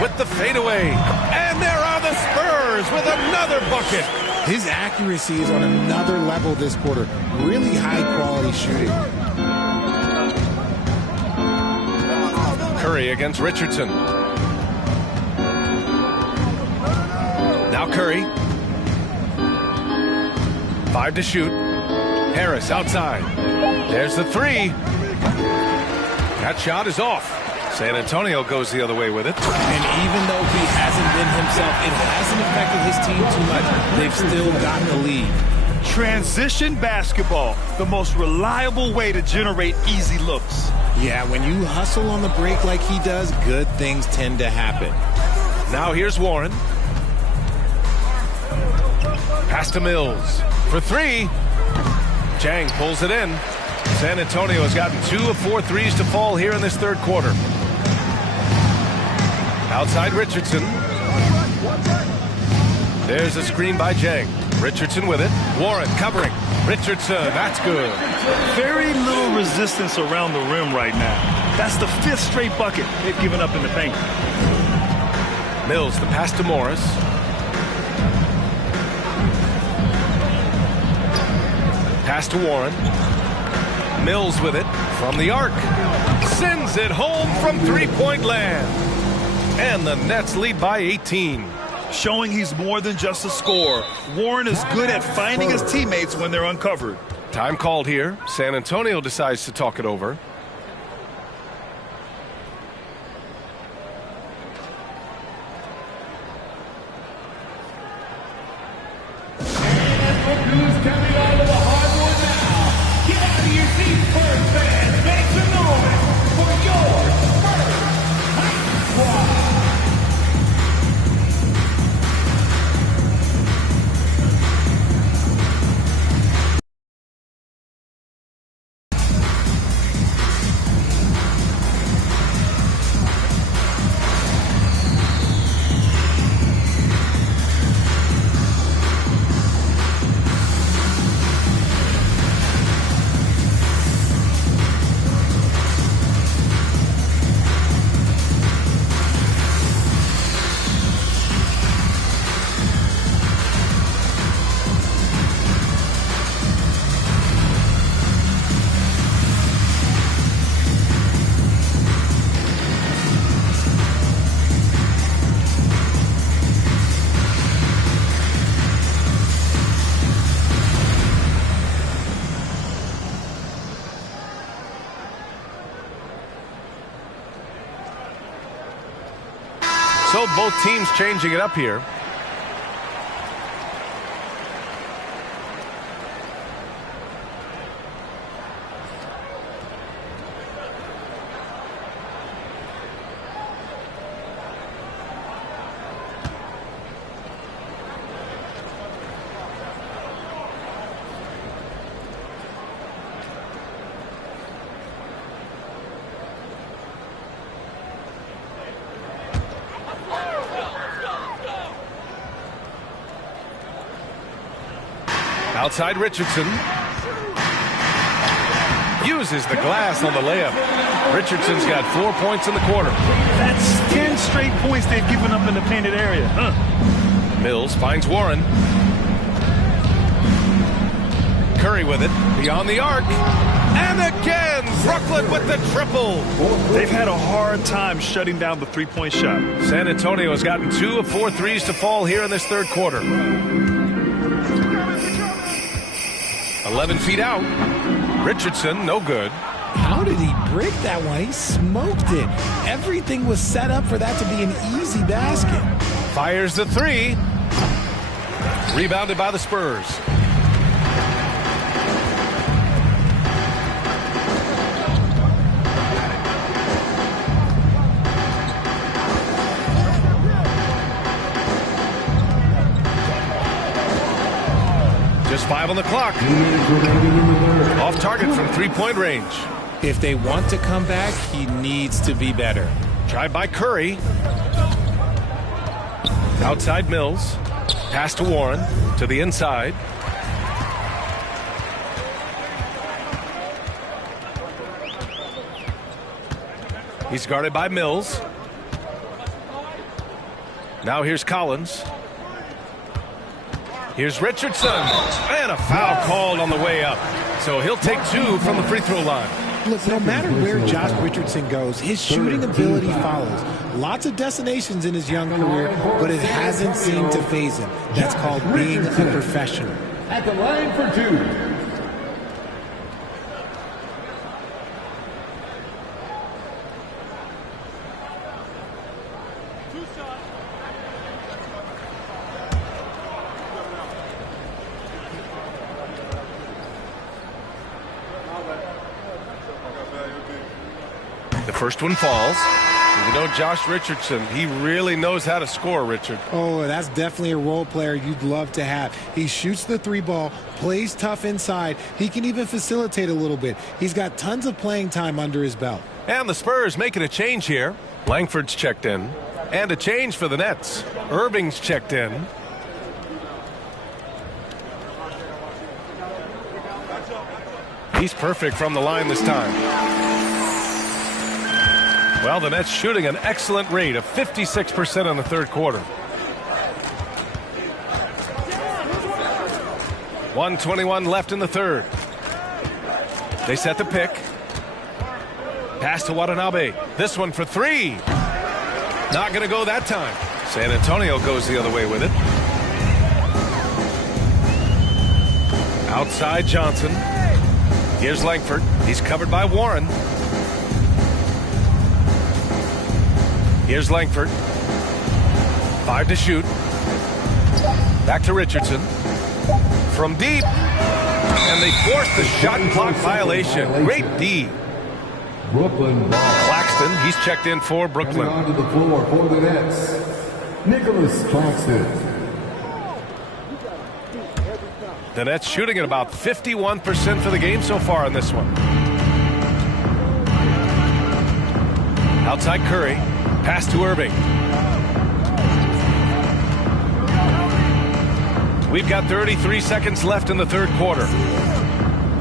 With the fadeaway. And there are the Spurs with another bucket. His accuracy is on another level this quarter. Really high-quality shooting. Curry against Richardson. Now Curry. 5 to shoot. Harris outside. There's the three. That shot is off. San Antonio goes the other way with it. And even though he hasn't been himself, it hasn't affected his team too much. They've still gotten the lead. Transition basketball, the most reliable way to generate easy looks. Yeah, when you hustle on the break like he does, good things tend to happen. Now here's Warren. Pass to Mills. For 3. Jang pulls it in. San Antonio has gotten 2 of 4 threes to fall here in this third quarter. Outside Richardson. There's a screen by Jang. Richardson with it. Warren covering. Richardson, that's good. Very little resistance around the rim right now. That's the 5th straight bucket they've given up in the paint. Mills, the pass to Morris. Pass to Warren. Mills with it from the arc. Sends it home from three-point land. And the Nets lead by 18. Showing he's more than just a scorer. Warren is good at finding his teammates when they're uncovered. Time called here. San Antonio decides to talk it over. So both teams changing it up here. Outside Richardson. Uses the glass on the layup. Richardson's got 4 points in the quarter. That's 10 straight points they've given up in the painted area. Mills finds Warren. Curry with it. Beyond the arc. And again, Brooklyn with the triple. They've had a hard time shutting down the three-point shot. San Antonio has gotten 2 of 4 threes to fall here in this third quarter. 11 feet out. Richardson, no good. How did he break that one? He smoked it. Everything was set up for that to be an easy basket. Fires the three. Rebounded by the Spurs. Just 5 on the clock. Off target from three-point range. If they want to come back, he needs to be better. Tried by Curry. Outside Mills. Pass to Warren. To the inside. He's guarded by Mills. Now here's Collins. Here's Richardson. And a foul called on the way up. So he'll take 2 from the free throw line. Look, no matter where Josh Richardson goes, his shooting ability follows. Lots of destinations in his young career, but it hasn't seemed to faze him. That's called being a professional. At the line for 2. The first one falls. You know Josh Richardson, he really knows how to score, Richard. Oh, that's definitely a role player you'd love to have. He shoots the 3-ball, plays tough inside. He can even facilitate a little bit. He's got tons of playing time under his belt. And the Spurs making a change here. Langford's checked in. And a change for the Nets. Irving's checked in. He's perfect from the line this time. Well, the Nets shooting an excellent rate of 56% in the third quarter. 1:21 left in the third. They set the pick. Pass to Watanabe. This one for 3. Not going to go that time. San Antonio goes the other way with it. Outside Johnson. Here's Langford. He's covered by Warren. Here's Langford. 5 to shoot. Back to Richardson. From deep. And they force the shot clock violation. Great D. Brooklyn. Claxton, he's checked in for Brooklyn. Coming onto the floor for the Nets, Nicholas Claxton. The Nets shooting at about 51% for the game so far in this one. Outside Curry. Pass to Irving. We've got 33 seconds left in the third quarter.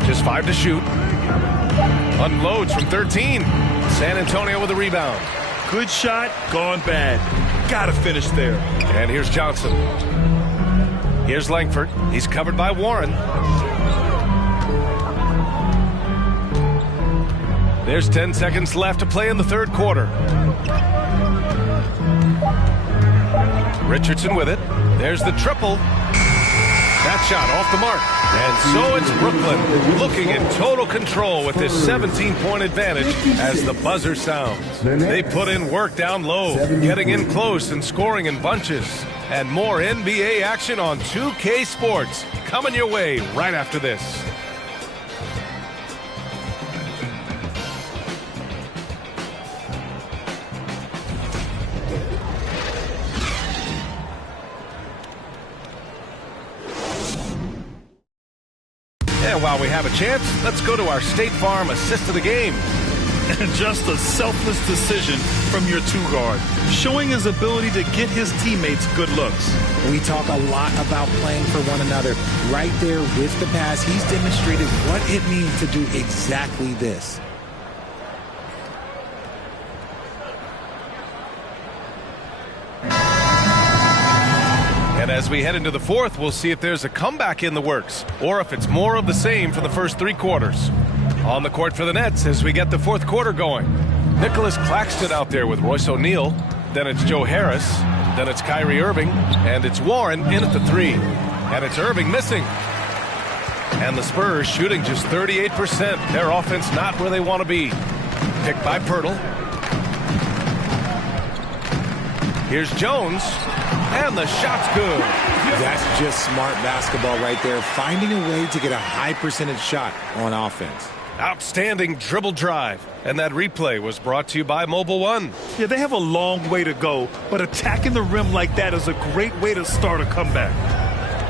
Just 5 to shoot. Unloads from 13. San Antonio with a rebound. Good shot, gone bad. Gotta finish there. And here's Johnson. Here's Langford. He's covered by Warren. There's 10 seconds left to play in the third quarter. Richardson with it. There's the triple. That's shot off the mark. And so it's Brooklyn looking in total control with this 17-point advantage as the buzzer sounds. They put in work down low, getting in close and scoring in bunches. And more NBA action on 2K Sports coming your way right after this. And while we have a chance, let's go to our State Farm assist of the game. And just a selfless decision from your two-guard, showing his ability to get his teammates good looks. We talk a lot about playing for one another. Right there with the pass, he's demonstrated what it means to do exactly this. And as we head into the fourth, we'll see if there's a comeback in the works or if it's more of the same for the first three quarters. On the court for the Nets as we get the fourth quarter going. Nicholas Claxton out there with Royce O'Neal. Then it's Joe Harris. Then it's Kyrie Irving. And it's Warren in at the three. And it's Irving missing. And the Spurs shooting just 38%. Their offense not where they want to be. Picked by Pirtle. Here's Jones. And the shot's good. That's just smart basketball right there. Finding a way to get a high percentage shot on offense. Outstanding dribble drive. And that replay was brought to you by Mobile One. Yeah, they have a long way to go, but attacking the rim like that is a great way to start a comeback.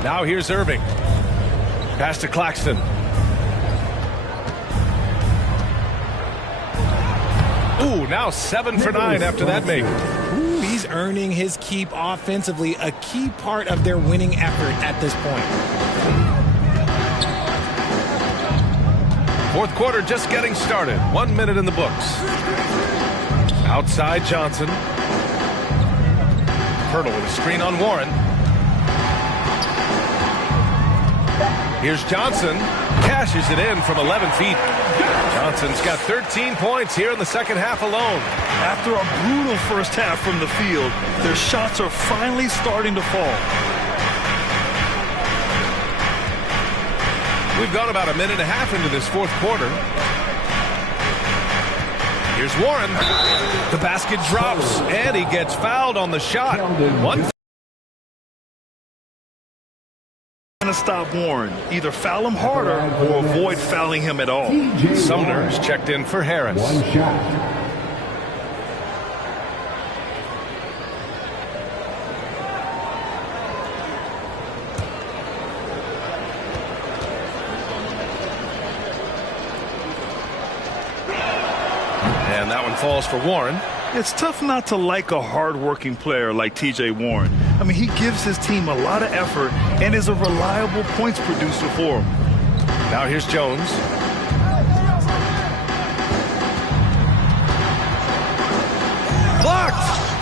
Now here's Irving. Pass to Claxton. Ooh, now 7 for 9 after that make. Ooh, he's earning his keep offensively, a key part of their winning effort at this point. Fourth quarter just getting started. 1 minute in the books. Outside Johnson. Pirtle with a screen on Warren. Here's Johnson. Cashes it in from 11 feet. Johnson's got 13 points here in the second half alone. After a brutal first half from the field, their shots are finally starting to fall. We've gone about a minute and a half into this fourth quarter. Here's Warren. The basket drops, and he gets fouled on the shot. One. To stop Warren, either foul him harder or avoid fouling him at all. Sumner is checked in for Harris. One shot. And that one falls for Warren. It's tough not to like a hard-working player like T.J. Warren. I mean, he gives his team a lot of effort and is a reliable points producer for him. Now here's Jones. Blocked!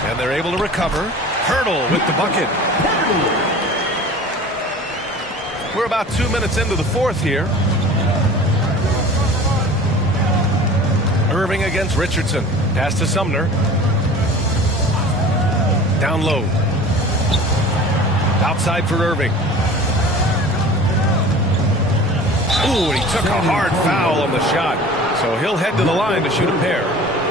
And they're able to recover. Pirtle with the bucket. We're about 2 minutes into the fourth here. Irving against Richardson. Pass to Sumner. Down low. Outside for Irving. Ooh, and he took a hard foul on the shot. So he'll head to the line to shoot a pair.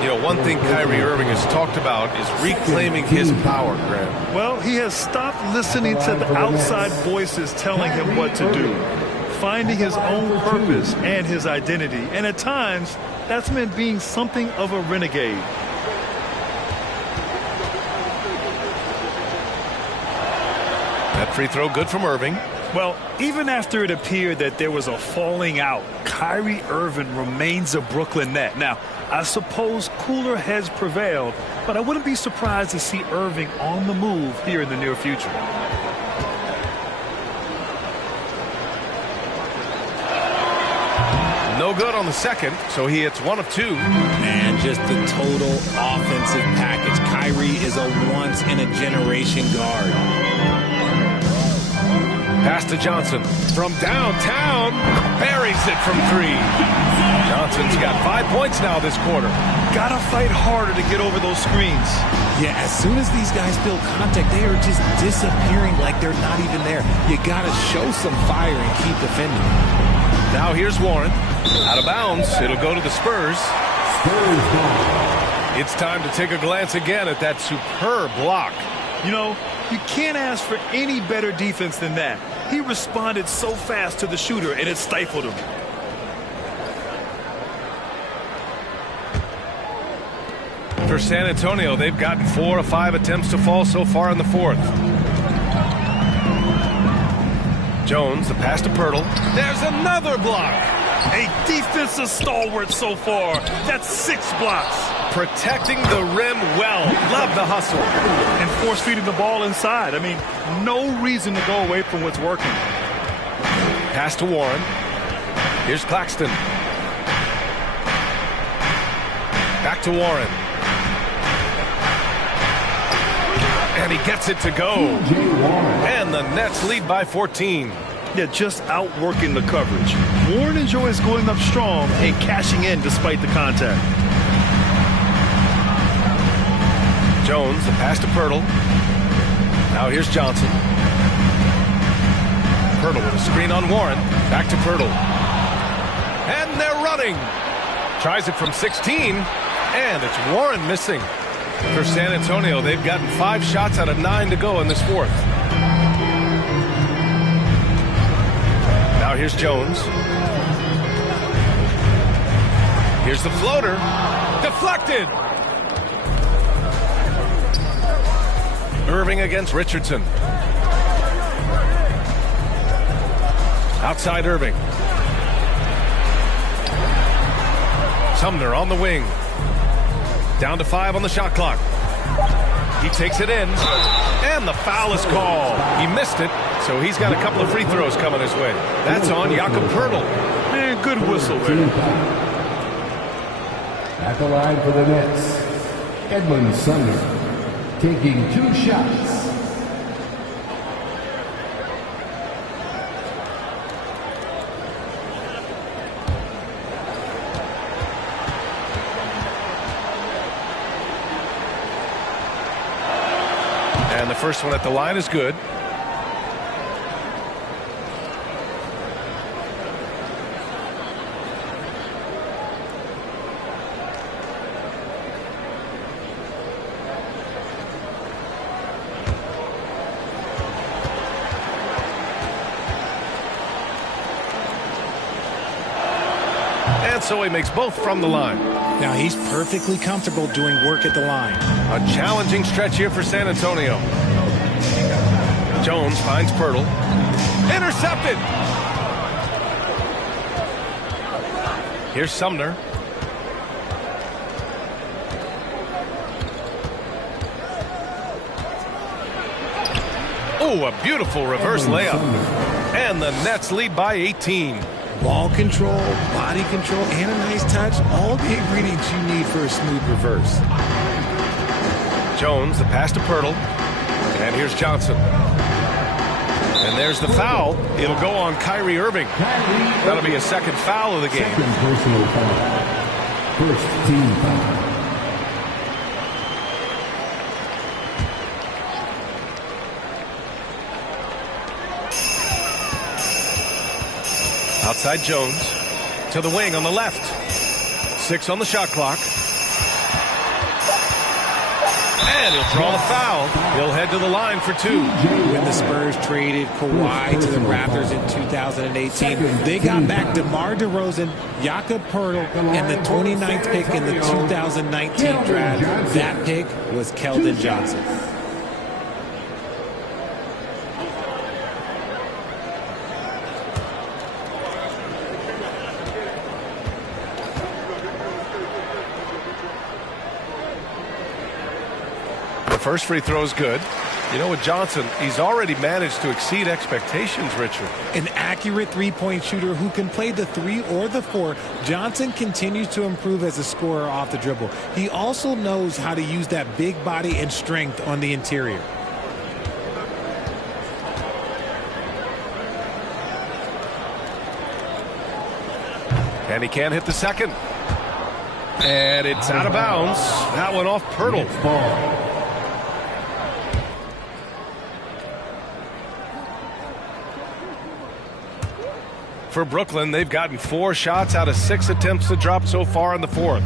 You know, one thing Kyrie Irving has talked about is reclaiming his power, Grant. Well, he has stopped listening to the outside voices telling him what to do. Finding his own purpose and his identity. And at times, that's meant being something of a renegade. That free throw good from Irving. Well, even after it appeared that there was a falling out, Kyrie Irving remains a Brooklyn Net. Now, I suppose cooler heads prevailed, but I wouldn't be surprised to see Irving on the move here in the near future. No good on the second, so he hits 1 of 2. Man, just the total offensive package. Kyrie is a once-in-a-generation guard. Pass to Johnson from downtown. Buries it from 3. Johnson's got 5 points now this quarter. Gotta fight harder to get over those screens. Yeah, as soon as these guys feel contact, they are just disappearing like they're not even there. You gotta show some fire and keep defending. Now here's Warren. Out of bounds. It'll go to the Spurs. It's time to take a glance again at that superb block. You know, you can't ask for any better defense than that. He responded so fast to the shooter, and it stifled him. For San Antonio, they've gotten 4 of 5 attempts to fall so far in the fourth. Jones, the pass to Pirtle. There's another block. A defensive stalwart so far. That's 6 blocks. Protecting the rim well. Love the hustle. And force feeding the ball inside. I mean, no reason to go away from what's working. Pass to Warren. Here's Claxton. Back to Warren. And he gets it to go. And the Nets lead by 14. Yeah, just outworking the coverage. Warren enjoys going up strong and cashing in despite the contact. Jones, the pass to Pirtle. Now here's Johnson. Pirtle with a screen on Warren. Back to Pirtle. And they're running. Tries it from 16. And it's Warren missing. For San Antonio, they've gotten 5 shots out of 9 to go in this fourth. Now here's Jones. Here's the floater. Deflected. Irving against Richardson. Outside Irving. Sumner on the wing. Down to 5 on the shot clock. He takes it in. And the foul is called. He missed it, so he's got a couple of free throws coming his way. That's on Jakob Pirtle. Man, good whistle there. At the line for the Nets, Edmund Sumner, taking 2 shots. And the first one at the line is good. And so he makes both from the line. Now he's perfectly comfortable doing work at the line. A challenging stretch here for San Antonio. Jones finds Pirtle. Intercepted. Here's Sumner. Oh, a beautiful reverse layup. And the Nets lead by 18. Ball control, body control, and a nice touch. All the ingredients you need for a smooth reverse. Jones, the pass to Pirtle. And here's Johnson. And there's the foul. It'll go on Kyrie Irving. That'll be a second foul of the game. Second personal foul. First team foul. Outside Jones. To the wing on the left. 6 on the shot clock. And he'll draw the foul. He'll head to the line for 2. When the Spurs traded Kawhi to the Raptors in 2018, they got back DeMar DeRozan, Jakob Pirtle, and the 29th pick in the 2019 draft. That pick was Keldon Johnson. First free throw is good. You know, with Johnson, he's already managed to exceed expectations, Richard. An accurate three-point shooter who can play the 3 or the 4, Johnson continues to improve as a scorer off the dribble. He also knows how to use that big body and strength on the interior. And he can't hit the second. And it's out of bounds. That one off Pirtle. For Brooklyn, they've gotten 4 shots out of 6 attempts to drop so far in the fourth.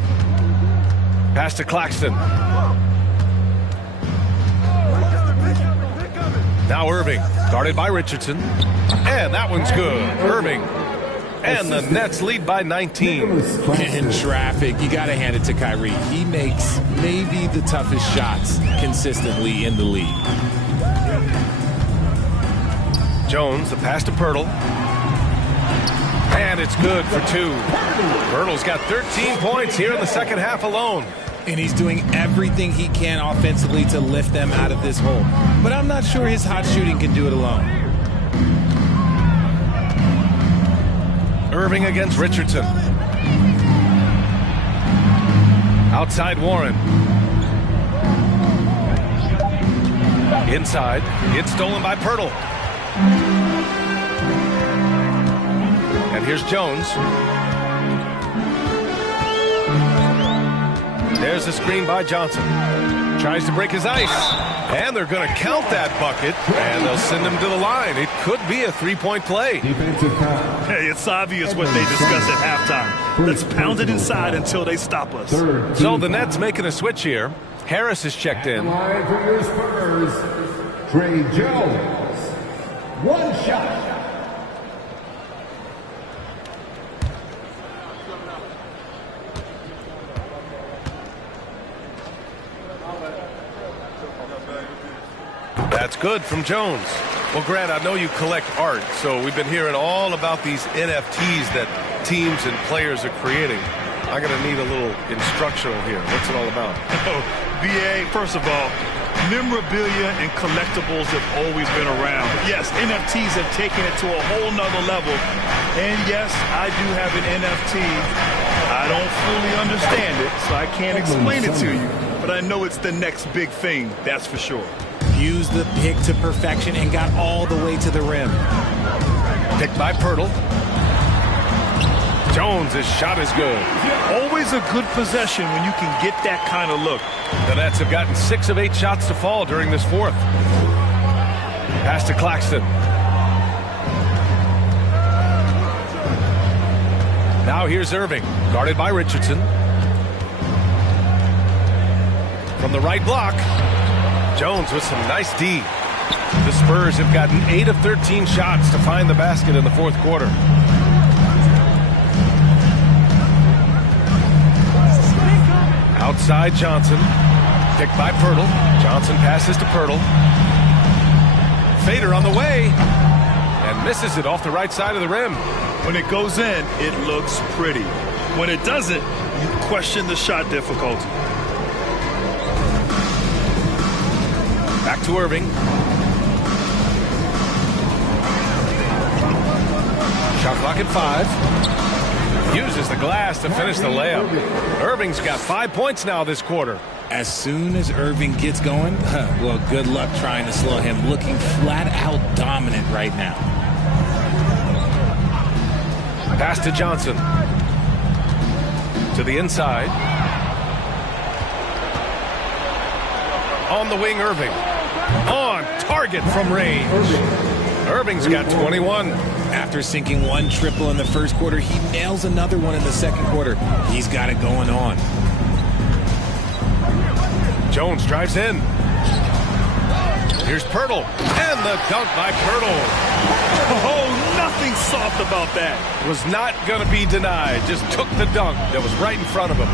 Pass to Claxton. Now Irving, guarded by Richardson. And that one's good. Irving. And the Nets lead by 19. In traffic, you got to hand it to Kyrie. He makes maybe the toughest shots consistently in the league. Jones, the pass to Pirtle. And it's good for 2. Pirtle's got 13 points here in the second half alone. And he's doing everything he can offensively to lift them out of this hole. But I'm not sure his hot shooting can do it alone. Irving against Richardson. Outside Warren. Inside. It's stolen by Pirtle. And here's Jones. There's a screen by Johnson. Tries to break his ice. And they're going to count that bucket. And they'll send him to the line. It could be a 3-point play. Hey, it's obvious what they discussed at halftime. Let's pound it inside until they stop us. So the Nets making a switch here. Harris is checked in. Line for your Spurs, Trey Jones. 1 shot. That's good from Jones. Well, Grant, I know you collect art, so we've been hearing all about these NFTs that teams and players are creating. I'm going to need a little instructional here. What's it all about? Oh, BA, first of all, memorabilia and collectibles have always been around. Yes, NFTs have taken it to a whole nother level. And yes, I do have an NFT. I don't fully understand it, so I can't explain it to you. But I know it's the next big thing, that's for sure. Used the pick to perfection and got all the way to the rim. Picked by Pirtle. Jones' shot is good. Always a good possession when you can get that kind of look. The Nets have gotten 6 of 8 shots to fall during this fourth. Pass to Claxton. Now here's Irving, guarded by Richardson. From the right block, Jones with some nice D. The Spurs have gotten 8 of 13 shots to find the basket in the fourth quarter. Outside Johnson. Picked by Pirtle. Johnson passes to Pirtle. Fader on the way. And misses it off the right side of the rim. When it goes in, it looks pretty. When it doesn't, you question the shot difficulty. Back to Irving. Shot clock at 5. Uses the glass to finish the layup. Irving's got 5 points now this quarter. As soon as Irving gets going, well, good luck trying to slow him. Looking flat out dominant right now. Pass to Johnson. To the inside. On the wing, Irving. On target from range. Irving's got 21. After sinking 1 triple in the first quarter, he nails another one in the second quarter. He's got it going on. Jones drives in. Here's Pirtle. And the dunk by Pirtle. Oh, nothing soft about that. Was not going to be denied. Just took the dunk that was right in front of him.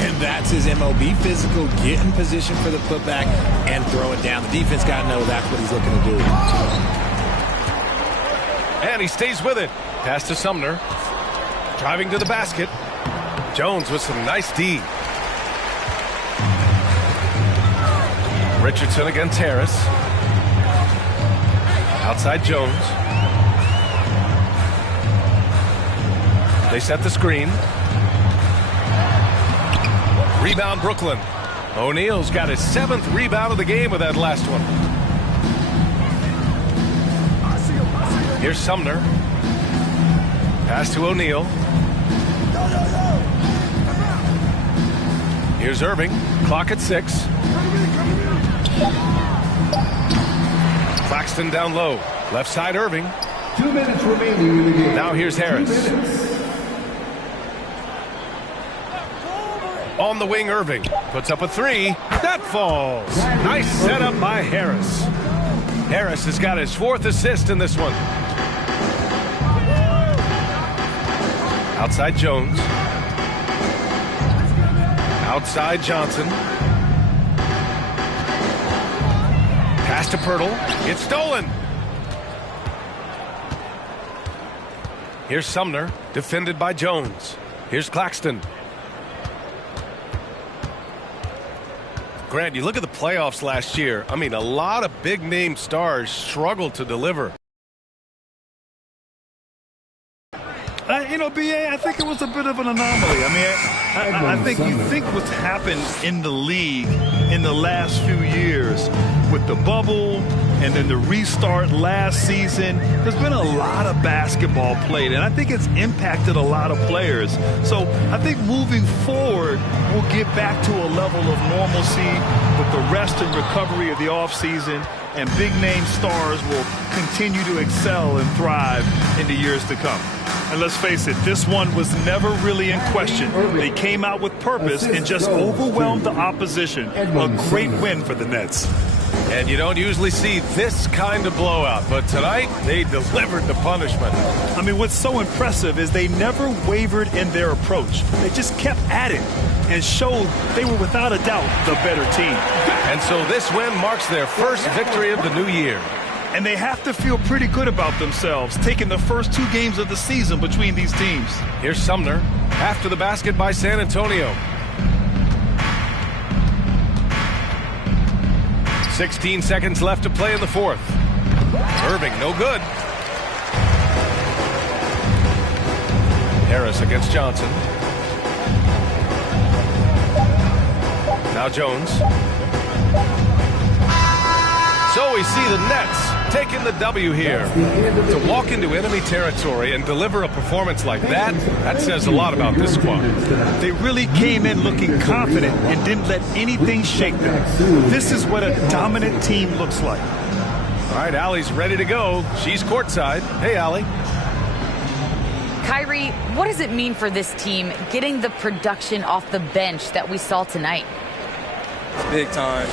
And that's his MLB physical. Get in position for the putback and throw it down. The defense got to know that's what he's looking to do. And he stays with it. Pass to Sumner. Driving to the basket. Jones with some nice D. Richardson against Harris. Outside Jones. They set the screen. Rebound Brooklyn. O'Neal's got his 7th rebound of the game with that last one. Here's Sumner. Pass to O'Neal. Here's Irving. Clock at 6. Claxton down low. Left side Irving. 2 minutes remaining in the game. Now here's Harris. On the wing, Irving. Puts up a 3. That falls. Nice setup by Harris. Harris has got his 4th assist in this one. Outside Jones. Outside Johnson. Pass to Pirtle. It's stolen. Here's Sumner, defended by Jones. Here's Claxton. Grant, you look at the playoffs last year. I mean, a lot of big-name stars struggled to deliver. B.A., I think it was a bit of an anomaly. I mean, I think you think what's happened in the league in the last few years with the bubble and then the restart last season, there's been a lot of basketball played, and I think it's impacted a lot of players. So I think moving forward, we'll get back to a level of normalcy with the rest and recovery of the offseason, and big-name stars will continue to excel and thrive in the years to come. And let's face it, this one was never really in question. They came out with purpose and just overwhelmed the opposition. A great win for the Nets. And you don't usually see this kind of blowout, but tonight they delivered the punishment. I mean, what's so impressive is they never wavered in their approach. They just kept at it and showed they were without a doubt the better team. And so this win marks their first victory of the new year. And they have to feel pretty good about themselves, taking the first 2 games of the season between these teams. Here's Sumner, after the basket by San Antonio. 16 seconds left to play in the 4th. Irving, no good. Harris against Johnson. Now Jones. So we see the Nets taking the W here. To walk into enemy territory and deliver a performance like that, that says a lot about this squad. They really came in looking confident and didn't let anything shake them. This is what a dominant team looks like. All right, Allie's ready to go. She's courtside. Hey, Allie. Kyrie, what does it mean for this team getting the production off the bench that we saw tonight? Big time.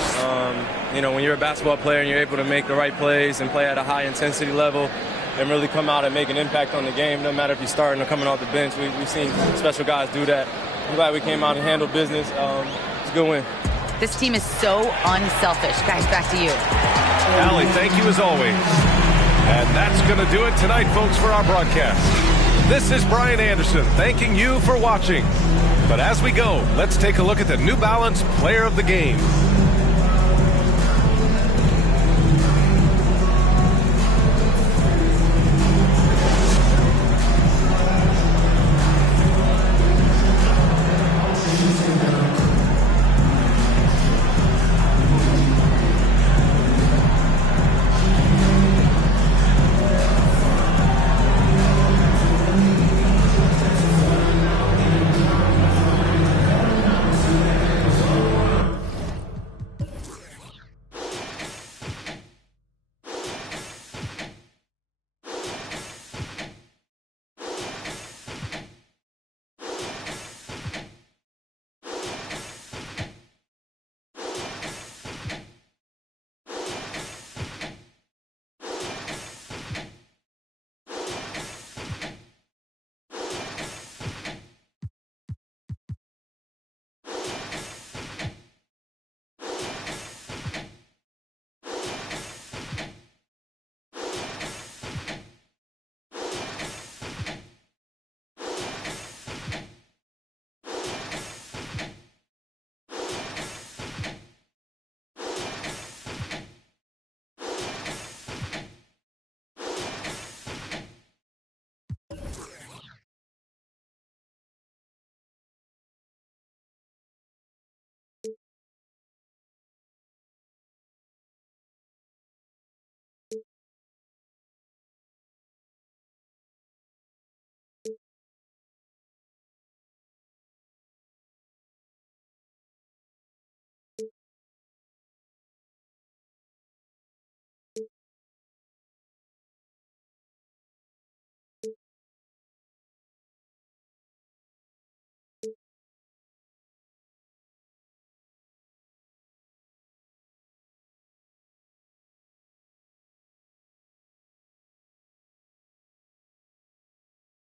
When you're a basketball player and you're able to make the right plays and play at a high intensity level and really come out and make an impact on the game, no matter if you're starting or coming off the bench, we've seen special guys do that. I'm glad we came out and handled business. It's a good win. This team is so unselfish. Guys, back to you. Allie, thank you as always. And that's going to do it tonight, folks, for our broadcast. This is Brian Anderson thanking you for watching. But as we go, let's take a look at the New Balance Player of the Game.